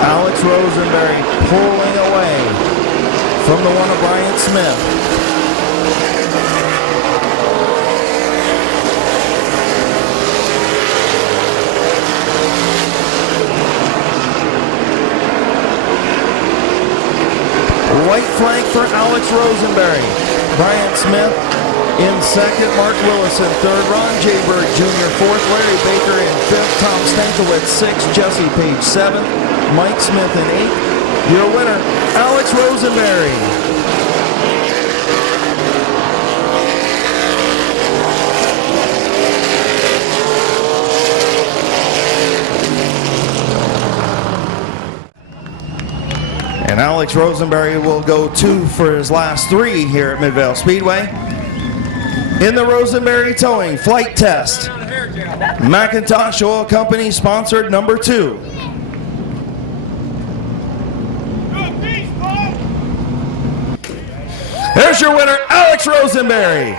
Alex Rosenberry pulling away from the one of Bryant Smith. White flag for Alex Rosenberry. Bryant Smith in second, Mark Willison third, Ron J. Bird Jr. fourth, Larry Baker in fifth, Tom Stankiewicz sixth, Jesse Page seventh, Mike Smith in eighth. Your winner, Alex Rosenberry. And Alex Rosenberry will go 2 for his last 3 here at Midvale Speedway. In the Rosenberry Towing Flight Test, McIntosh Oil Company sponsored number 2. There's your winner, Alex Rosenberry.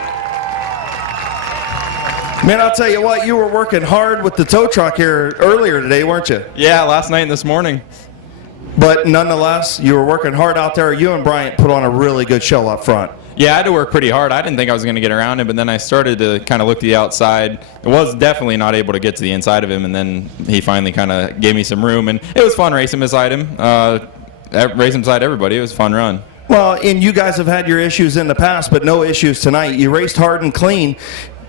Man, I'll tell you what, you were working hard with the tow truck here earlier today, weren't you? Yeah, last night and this morning. But nonetheless, you were working hard out there. You and Bryant put on a really good show up front. Yeah, I had to work pretty hard. I didn't think I was going to get around him, but then I started to kind of look to the outside. I was definitely not able to get to the inside of him, and then he finally kind of gave me some room, and it was fun racing beside him. Racing beside everybody, it was a fun run. Well, and you guys have had your issues in the past, but no issues tonight. You raced hard and clean.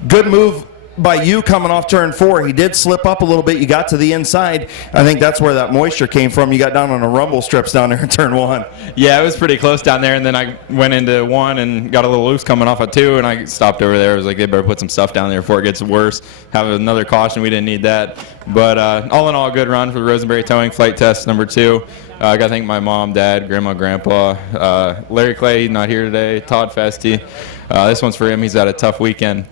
Good move by you coming off turn 4. He did slip up a little bit. You got to the inside. I think that's where that moisture came from. You got down on the rumble strips down there in turn 1. Yeah, it was pretty close down there, and then I went into 1 and got a little loose coming off of 2, and I stopped over there. I was like, they better put some stuff down there before it gets worse. Have another caution. We didn't need that. But all in all, a good run for the Rosenberry Towing Flight Test number 2. I got to thank my mom, dad, grandma, grandpa, Larry Clay, not here today, Todd Festy. This one's for him. He's had a tough weekend.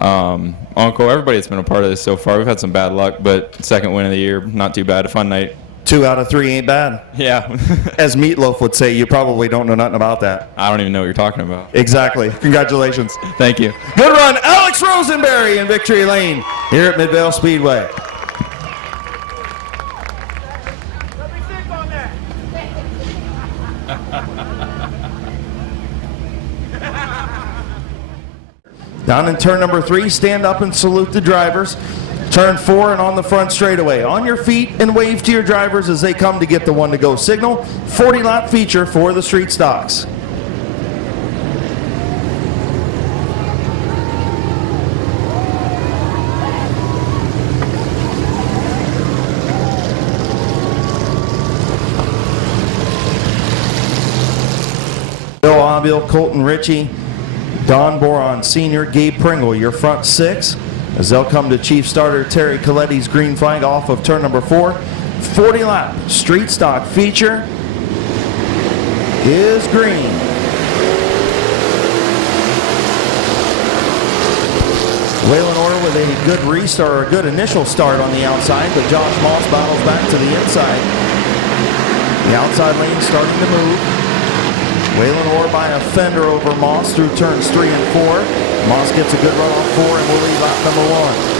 Uncle, everybody that's been a part of this so far. We've had some bad luck, but second win of the year, not too bad. A fun night. 2 out of 3 ain't bad. Yeah. As Meatloaf would say, you probably don't know nothing about that. I don't even know what you're talking about. Exactly. Congratulations. Thank you. Good run, Alex Rosenberry in victory lane here at Midvale Speedway. Down in turn number 3, stand up and salute the drivers. Turn 4 and on the front straightaway. On your feet and wave to your drivers as they come to get the one to go signal. 40-lap feature for the street stocks. Bill Avil, Colton Ritchie, Don Boron Sr., Gabe Pringle, your front 6, as they'll come to Chief Starter Terry Coletti's green flag off of turn number 4. 40-lap street stock feature is green. Waylon Orr with a good restart, or a good initial start on the outside, but Josh Moss battles back to the inside. The outside lane starting to move. Waylon Orr by a fender over Moss through turns 3 and 4. Moss gets a good run on 4 and will lead lap number 1.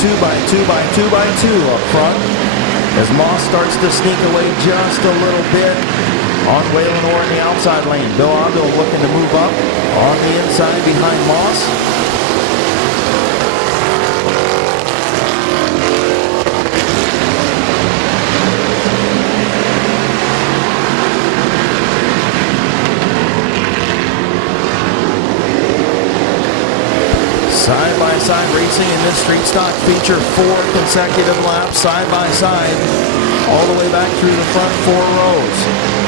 Two by two up front as Moss starts to sneak away just a little bit on Waylon Orr in the outside lane. Bill Avil looking to move up on the inside behind Moss. racing in this street stock feature. 4 consecutive laps side by side, all the way back through the front 4 rows.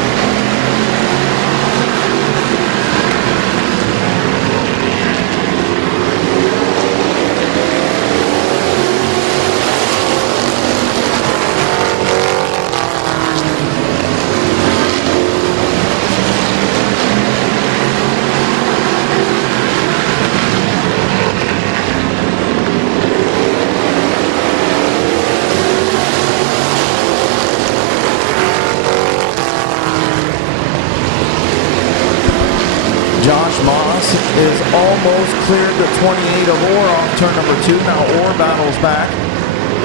Josh Moss is almost cleared the 28 of Orr off turn number 2. Now Orr battles back.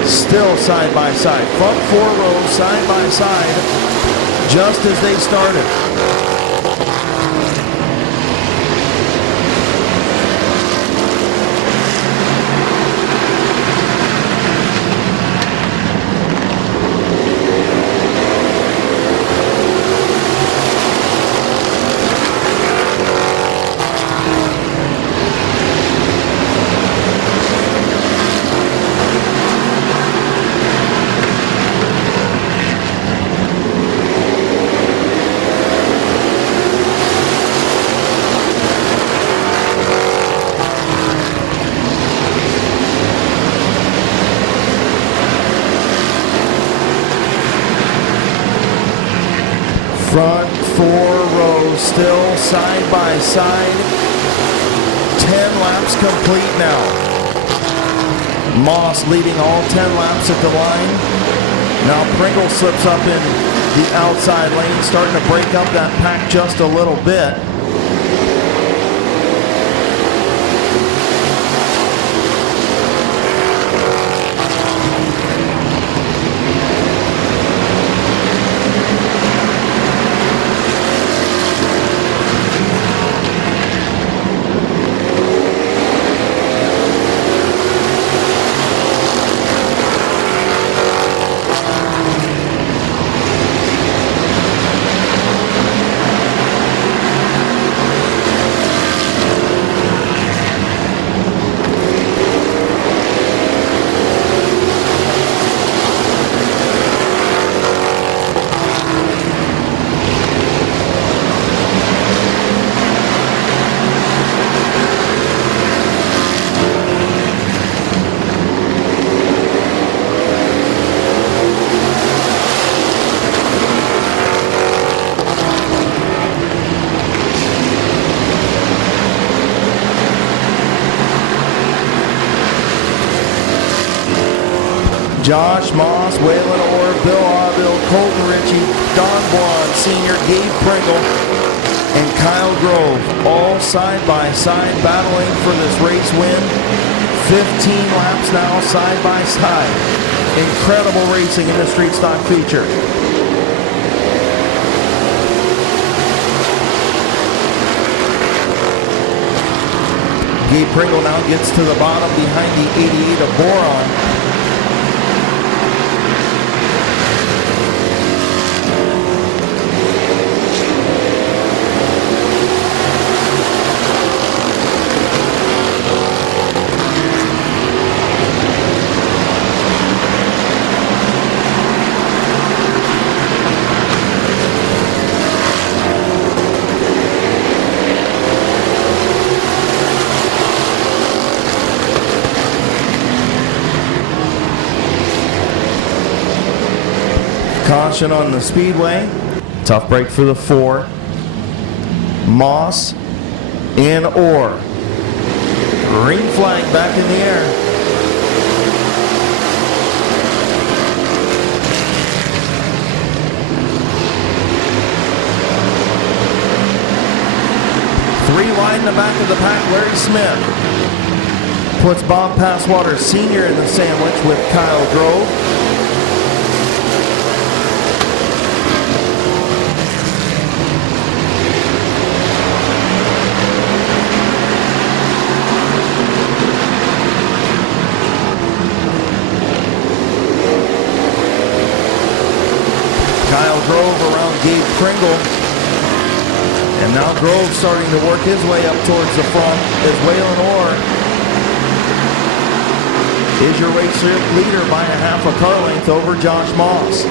Still side by side. Front 4 rows side by side, just as they started. Front 4 rows still side by side. 10 laps complete now. Moss leading all 10 laps at the line. Now Pringle slips up in the outside lane, starting to break up that pack just a little bit. Josh Moss, Waylon Orr, Bill Aubill, Colton Ritchie, Don Blond, Sr., Gabe Pringle, and Kyle Grove, all side by side battling for this race win. 15 laps now side by side. Incredible racing in the street stock feature. Gabe Pringle now gets to the bottom behind the 88 of Boron. Caution on the speedway. Tough break for the 4. Moss and Orr. Green flag back in the air. Three wide in the back of the pack, Larry Smith puts Bob Passwater Sr. in the sandwich with Kyle Grove. Kyle Grove around Gabe Pringle. And now Grove starting to work his way up towards the front as Waylon Orr is your race leader by a half a car length over Josh Moss.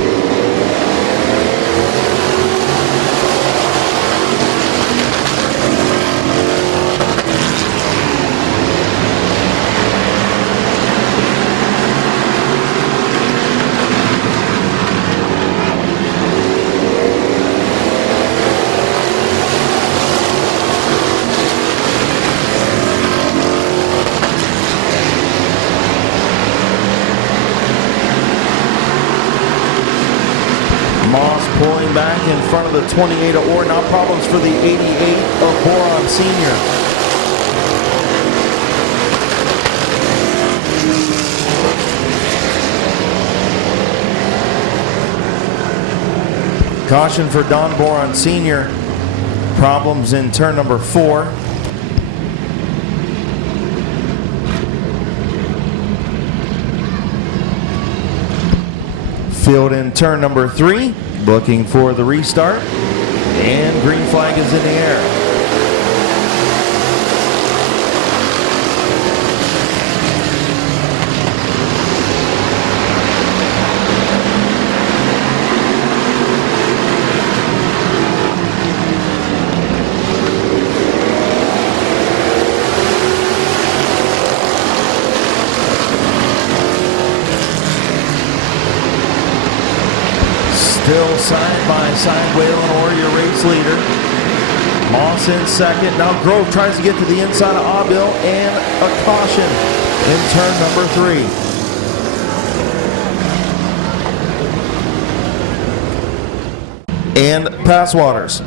Moss pulling back in front of the 28 of Orr. Now problems for the 88 of Boron Senior. Caution for Don Boron Senior. Problems in turn number 4. Field in turn number 3, looking for the restart, and green flag is in the air. Still side by side, Waylon Orr, your race leader. Moss in second. Now Grove tries to get to the inside of Abil, and a caution in turn number 3. And Passwaters.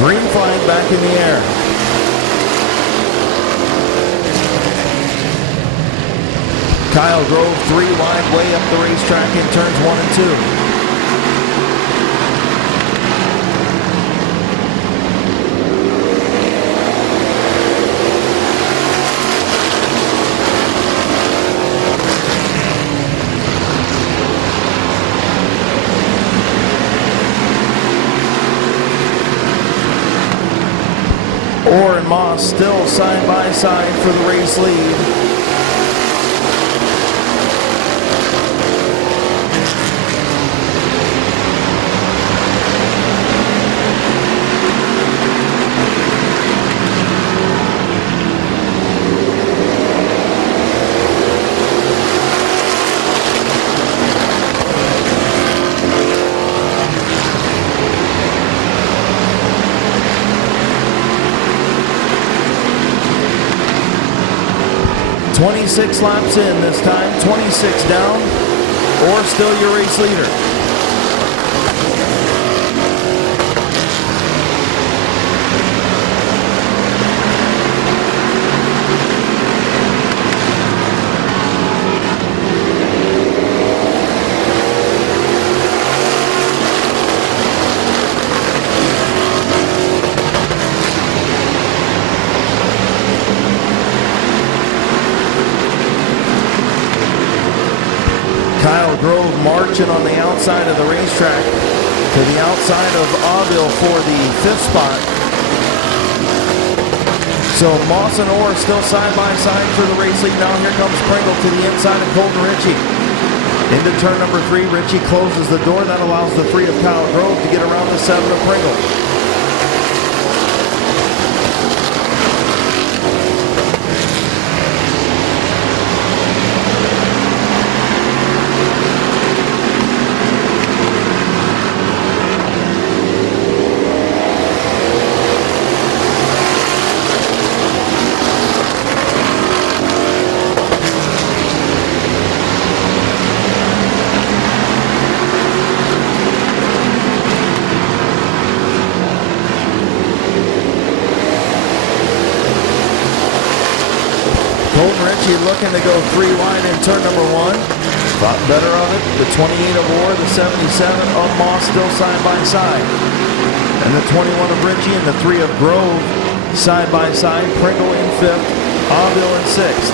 Green flag back in the air. Kyle Grove 3 wide way up the racetrack in turns 1 and 2. Orr and Moss still side by side for the race lead. .26 laps in this time, 26 down, or still your race leader. Kyle Grove marching on the outside of the racetrack to the outside of Abil for the 5th spot. So Moss and Orr still side by side for the race lead. Now here comes Pringle to the inside of Colton Ritchie. Into turn number 3, Ritchie closes the door. That allows the 3 of Kyle Grove to get around the 7 of Pringle. Colton Ritchie looking to go 3 wide in turn number 1. Thought better of it. The 28 of Orr, the 77 of Moss still side by side. And the 21 of Ritchie and the 3 of Grove side by side. Pringle in 5th, Abil in 6th.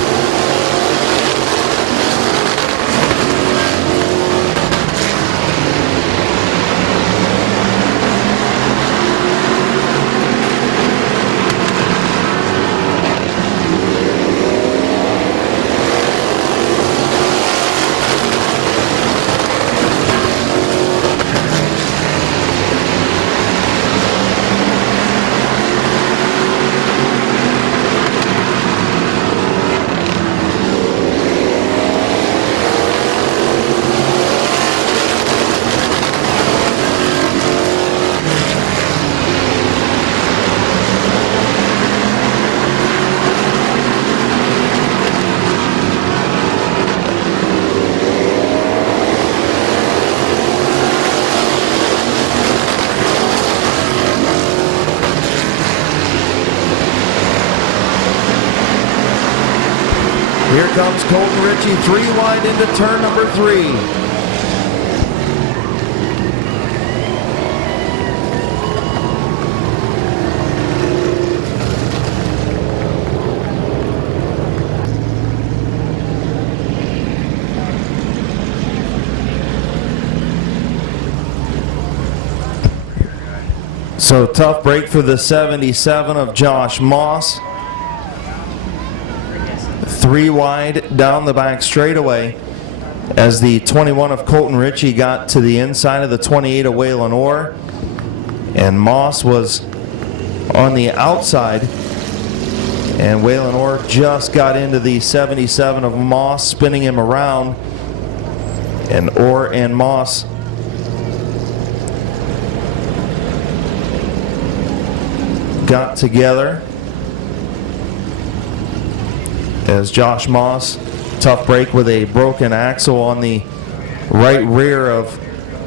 comes Colton Ritchie, 3 wide into turn number 3. So tough break for the 77 of Josh Moss. 3 wide down the back straightaway as the 21 of Colton Ritchie got to the inside of the 28 of Waylon Orr. And Moss was on the outside. And Waylon Orr just got into the 77 of Moss, spinning him around. And Orr and Moss got together as Josh Moss, tough break with a broken axle on the right rear of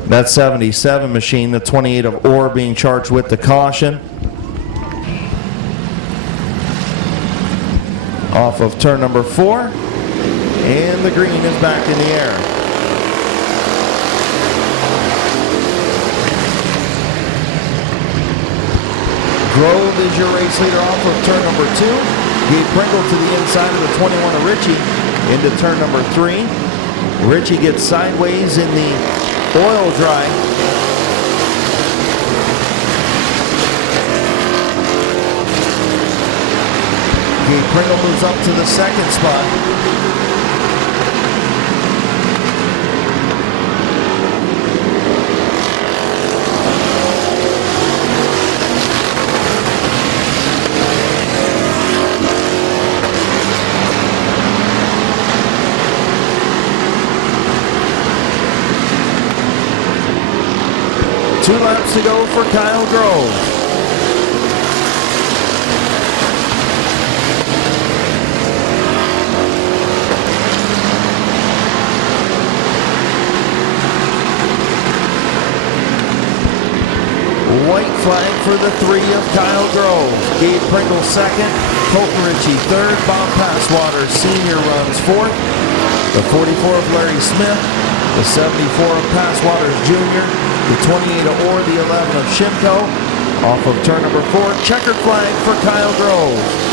that 77 machine, the 28 of Orr being charged with the caution. Off of turn number 4, and the green is back in the air. Grove is your race leader off of turn number 2. Gabe Pringle to the inside of the 21 of Ritchie into turn number 3. Ritchie gets sideways in the oil dry. Gabe Pringle moves up to the 2nd spot. Two laps to go for Kyle Grove. White flag for the 3 of Kyle Grove. Gabe Pringle 2nd, Colton Ritchie 3rd, Bob Passwater Sr. runs 4th. The 44 of Larry Smith, the 74 of Passwater Jr., the 28 of Orr, the 11 of Shimko. Off of turn number 4, checkered flag for Kyle Grove.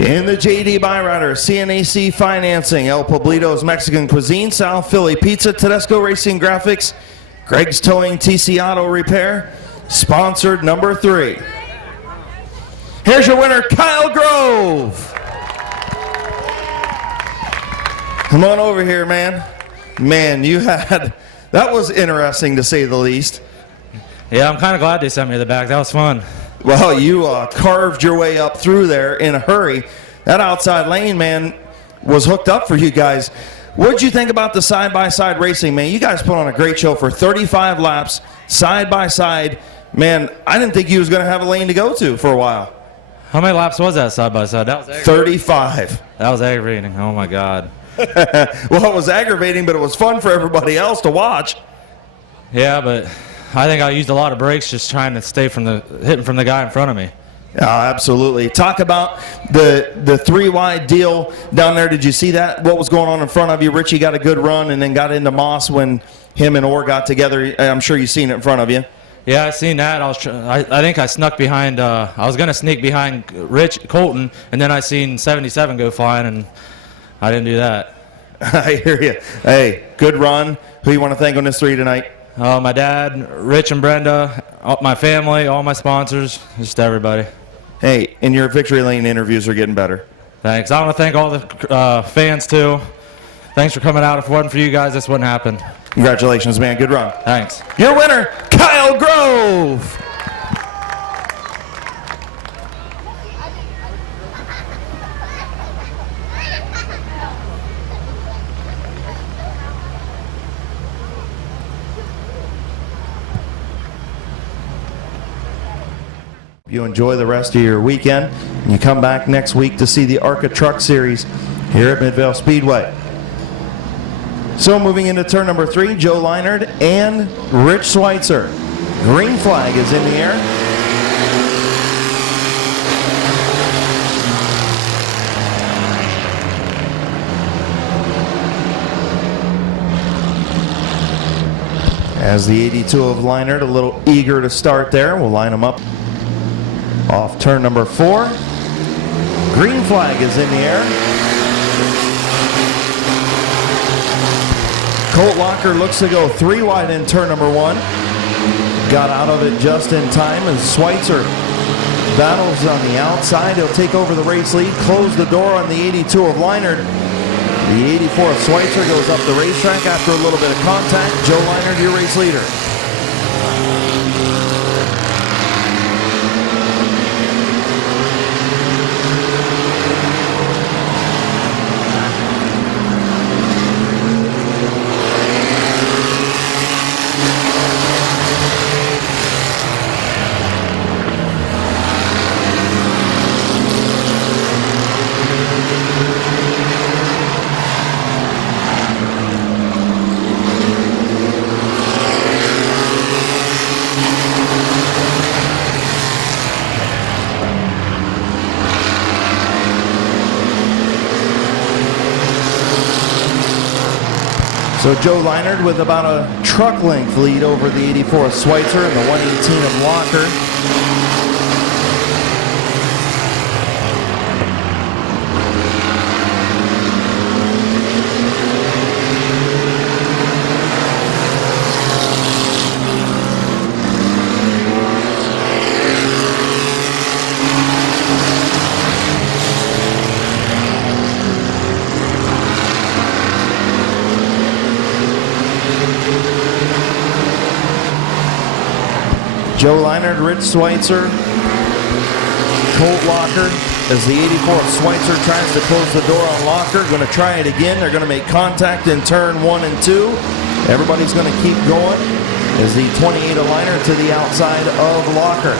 In the JD Byrider, CNAC Financing, El Poblito's Mexican Cuisine, South Philly Pizza, Tedesco Racing Graphics, Greg's Towing, TC Auto Repair, sponsored number 3. Here's your winner, Kyle Grove. Come on over here, man. Man, that was interesting to say the least. Yeah, I'm kind of glad they sent me to the back. That was fun. Well, you carved your way up through there in a hurry. That outside lane, man, was hooked up for you guys. What did you think about the side-by-side racing, man? You guys put on a great show for 35 laps, side-by-side. Man, I didn't think you was going to have a lane to go to for a while. How many laps was that side-by-side? That was aggravating. 35. That was aggravating. Oh, my God. Well, it was aggravating, but it was fun for everybody else to watch. Yeah, but I think I used a lot of brakes just trying to stay hitting from the guy in front of me. Absolutely. Talk about the 3 wide deal down there. Did you see that? What was going on in front of you? Richie got a good run and then got into Moss when him and Orr got together. I'm sure you've seen it in front of you. Yeah, I seen that. I think I snuck behind. I was gonna sneak behind Colton, and then I seen 77 go flying, and I didn't do that. I hear you. Hey, good run. Who you want to thank on this 3 tonight? My dad, Rich and Brenda, my family, all my sponsors, just everybody. Hey, and your Victory Lane interviews are getting better. Thanks. I want to thank all the fans, too. Thanks for coming out. If it wasn't for you guys, this wouldn't happen. Congratulations, man. Good run. Thanks. Your winner, Kyle Grove. You enjoy the rest of your weekend. You come back next week to see the ARCA Truck Series here at Midvale Speedway. So moving into turn number 3, Joe Leinard and Rich Schweitzer. Green flag is in the air. As the 82 of Leinard, a little eager to start there. We'll line them up off turn number 4. Green flag is in the air. Colt Locker looks to go 3 wide in turn number 1. Got out of it just in time as Schweitzer battles on the outside. He'll take over the race lead, close the door on the 82 of Leinard. The 84 of Schweitzer goes up the racetrack after a little bit of contact. Joe Leinard, your race leader. So Joe Leinard with about a truck length lead over the 84 of Schweitzer and the 118 of Locker. Joe Leinard, Rich Schweitzer, Colt Locker, as the 84 of Schweitzer tries to close the door on Locker. Going to try it again. They're going to make contact in turn 1 and 2. Everybody's going to keep going as the 28 of Leinard to the outside of Locker.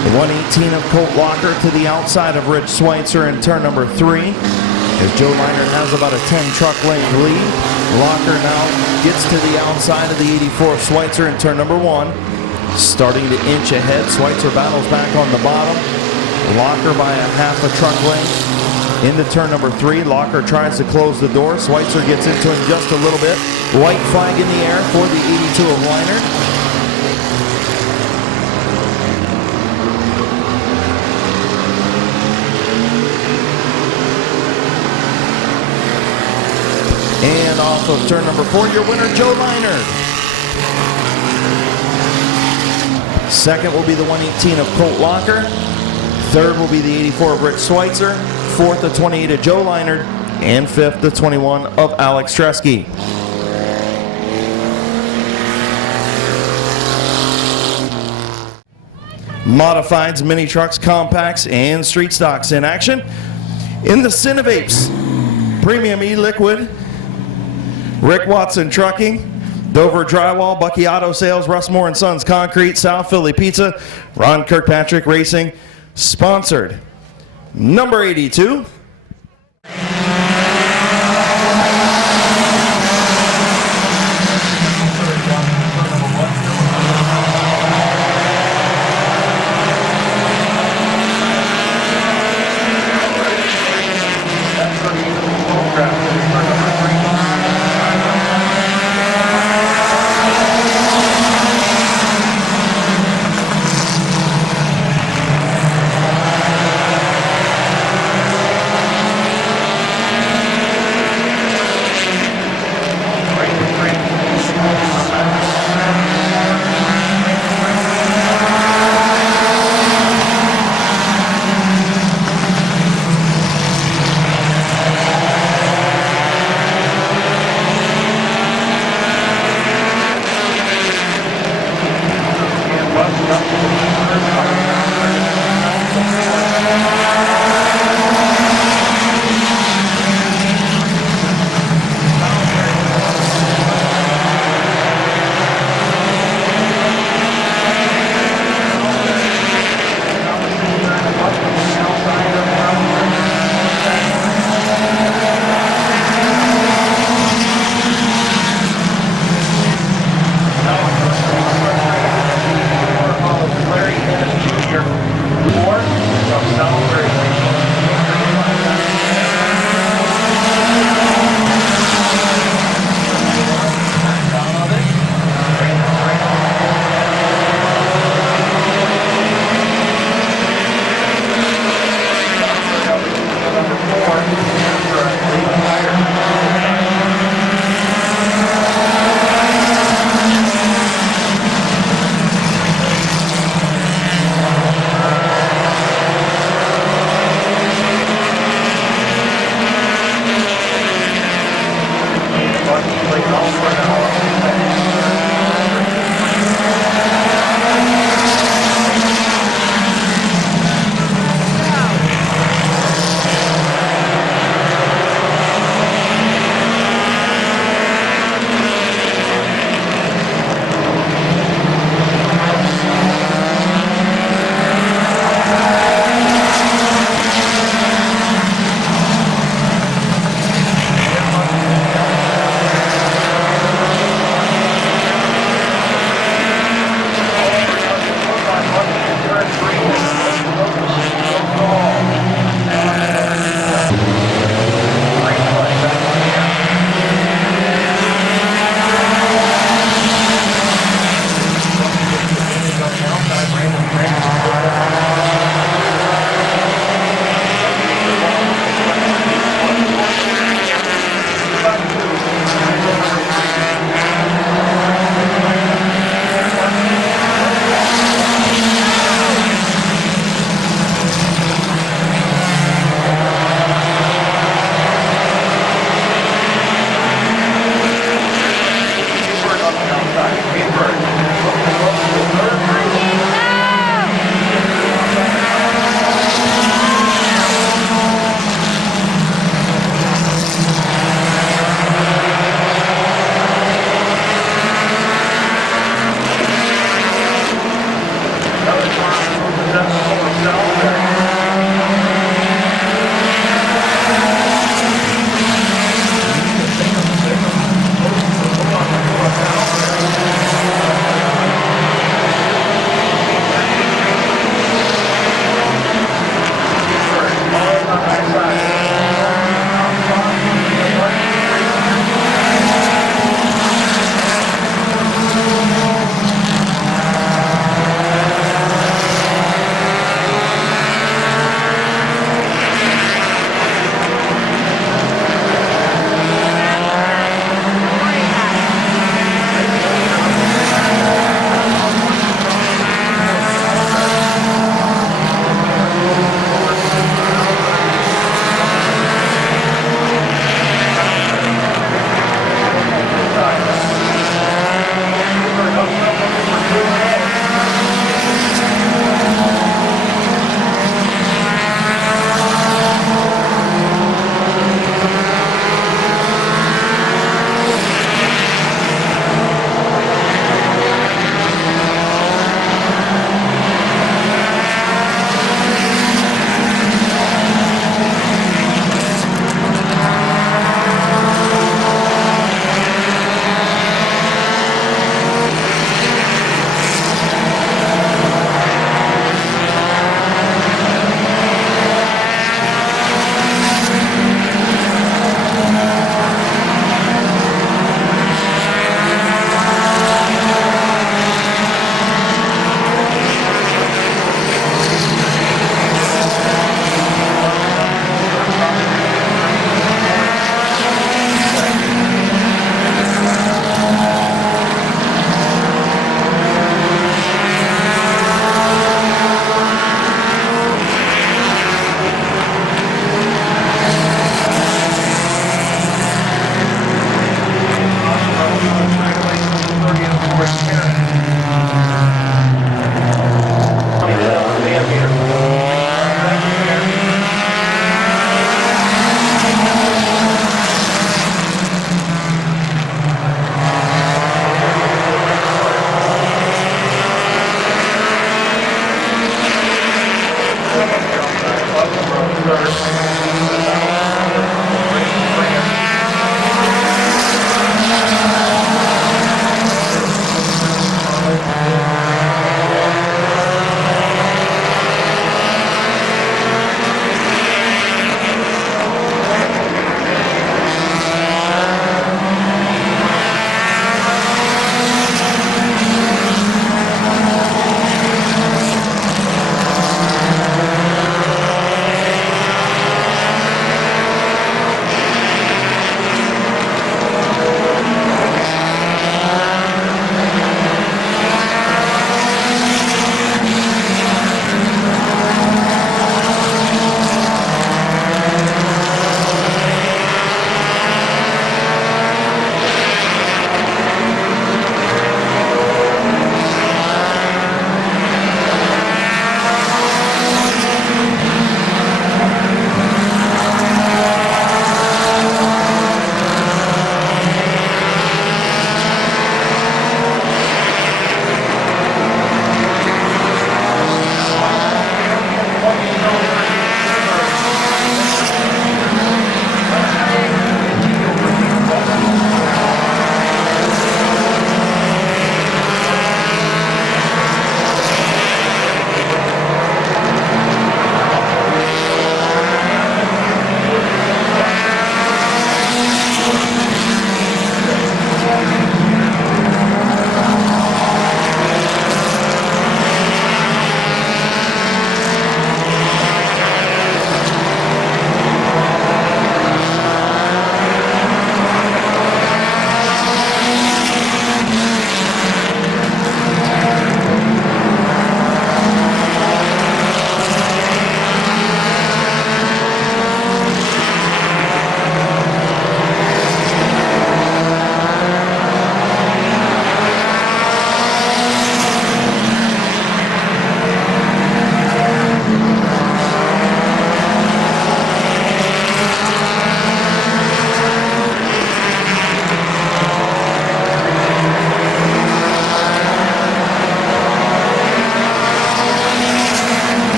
The 118 of Colt Locker to the outside of Rich Schweitzer in turn number 3. As Joe Leinard has about a 10 truck length lead. Locker now gets to the outside of the 84 of Schweitzer in turn number 1. Starting to inch ahead. Schweitzer battles back on the bottom. Locker by a half a truck length. Into turn number 3. Locker tries to close the door. Schweitzer gets into him just a little bit. White flag in the air for the 82 of Leinard. And off of turn number 4, your winner, Joe Leinard. Second will be the 118 of Colt Locker. Third will be the 84 of Rich Schweitzer. Fourth, the 28 of Joe Leinard. And fifth, the 21 of Alex Tresky. Modifieds, mini trucks, compacts, and street stocks in action. In the Cinevapes, Premium E-Liquid, Rick Watson Trucking, Dover Drywall, Bucky Auto Sales, Russmore & Sons Concrete, South Philly Pizza, Ron Kirkpatrick Racing, sponsored. Number 82.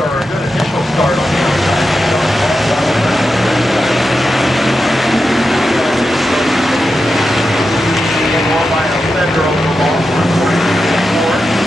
or a good initial start on the outside. And more by a fender over the ball for 3-4.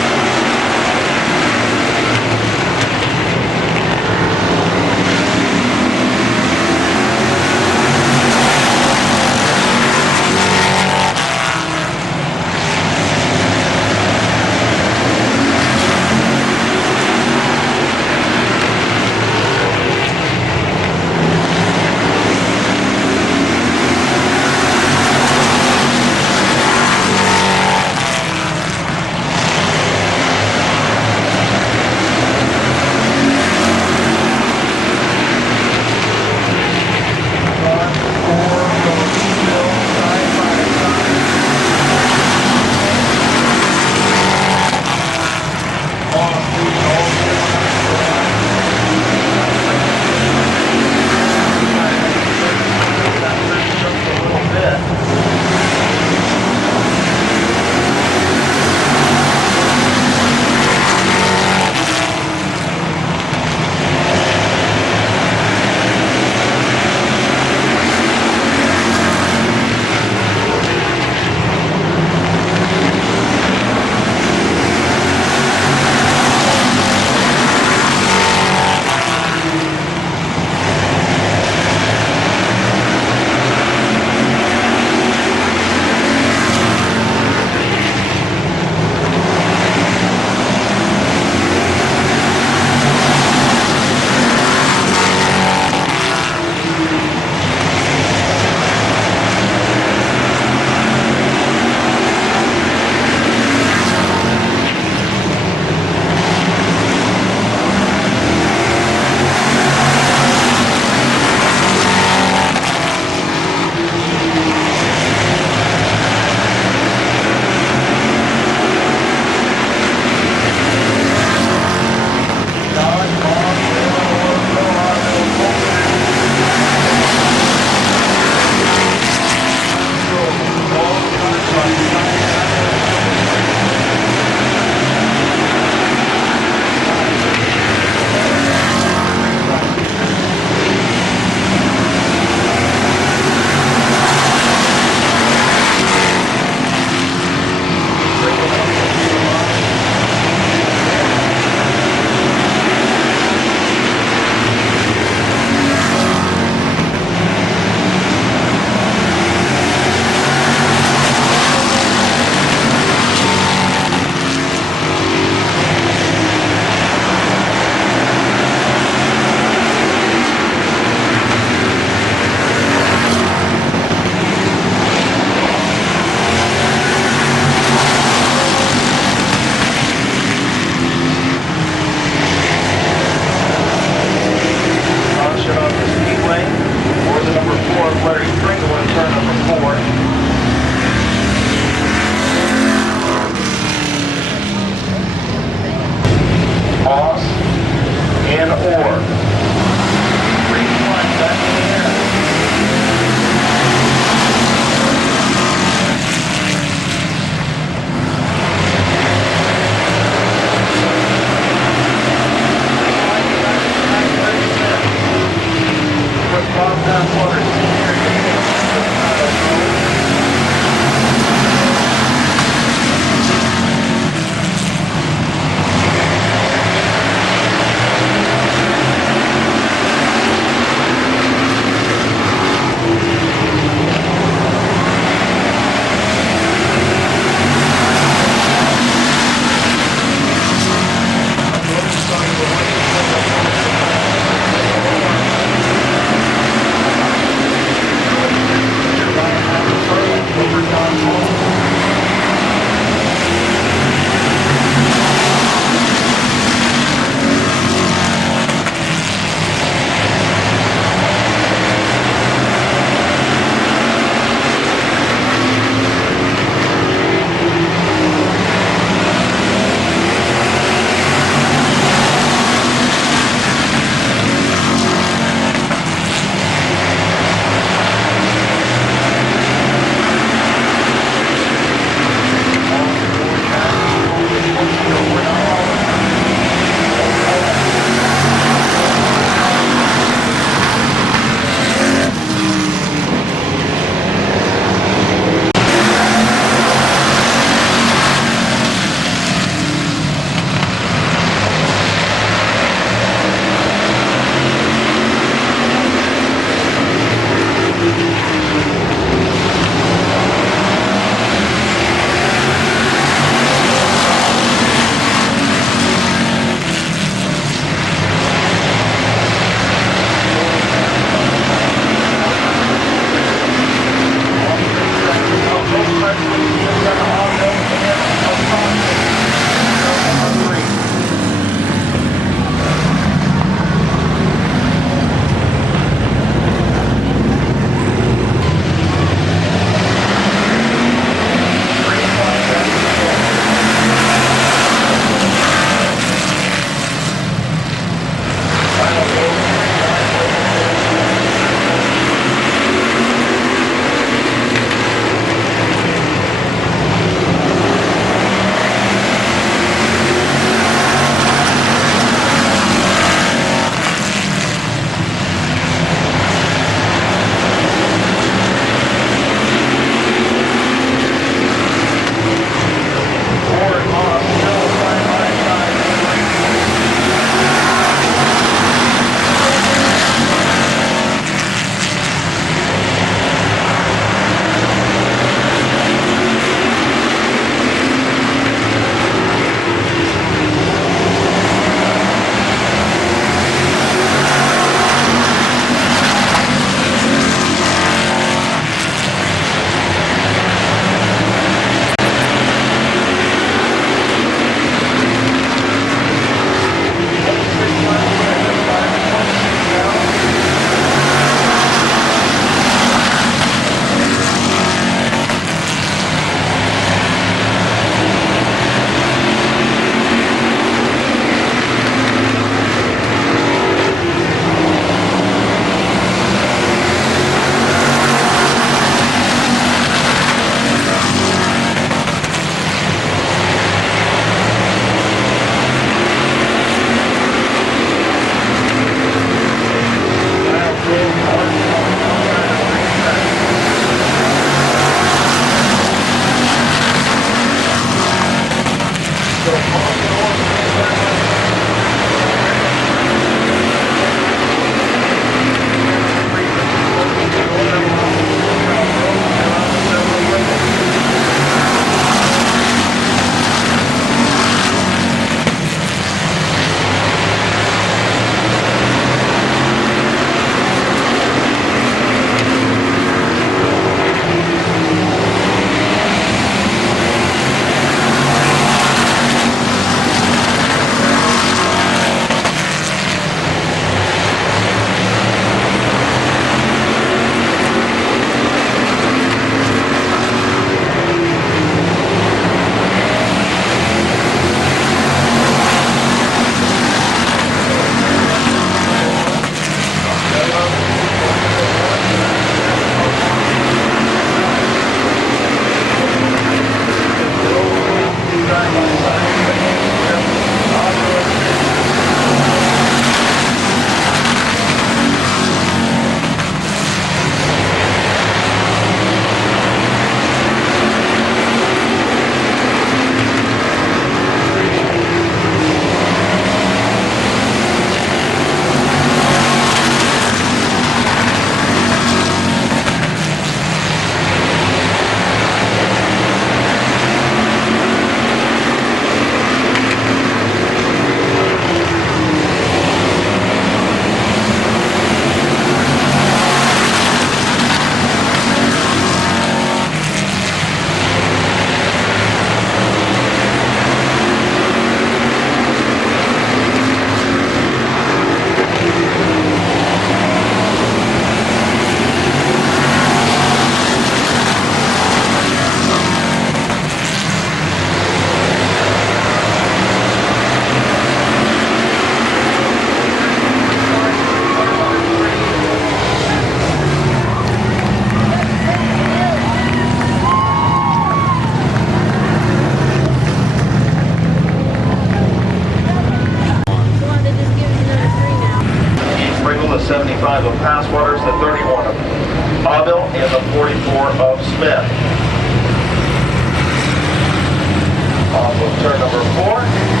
Off of turn number 4.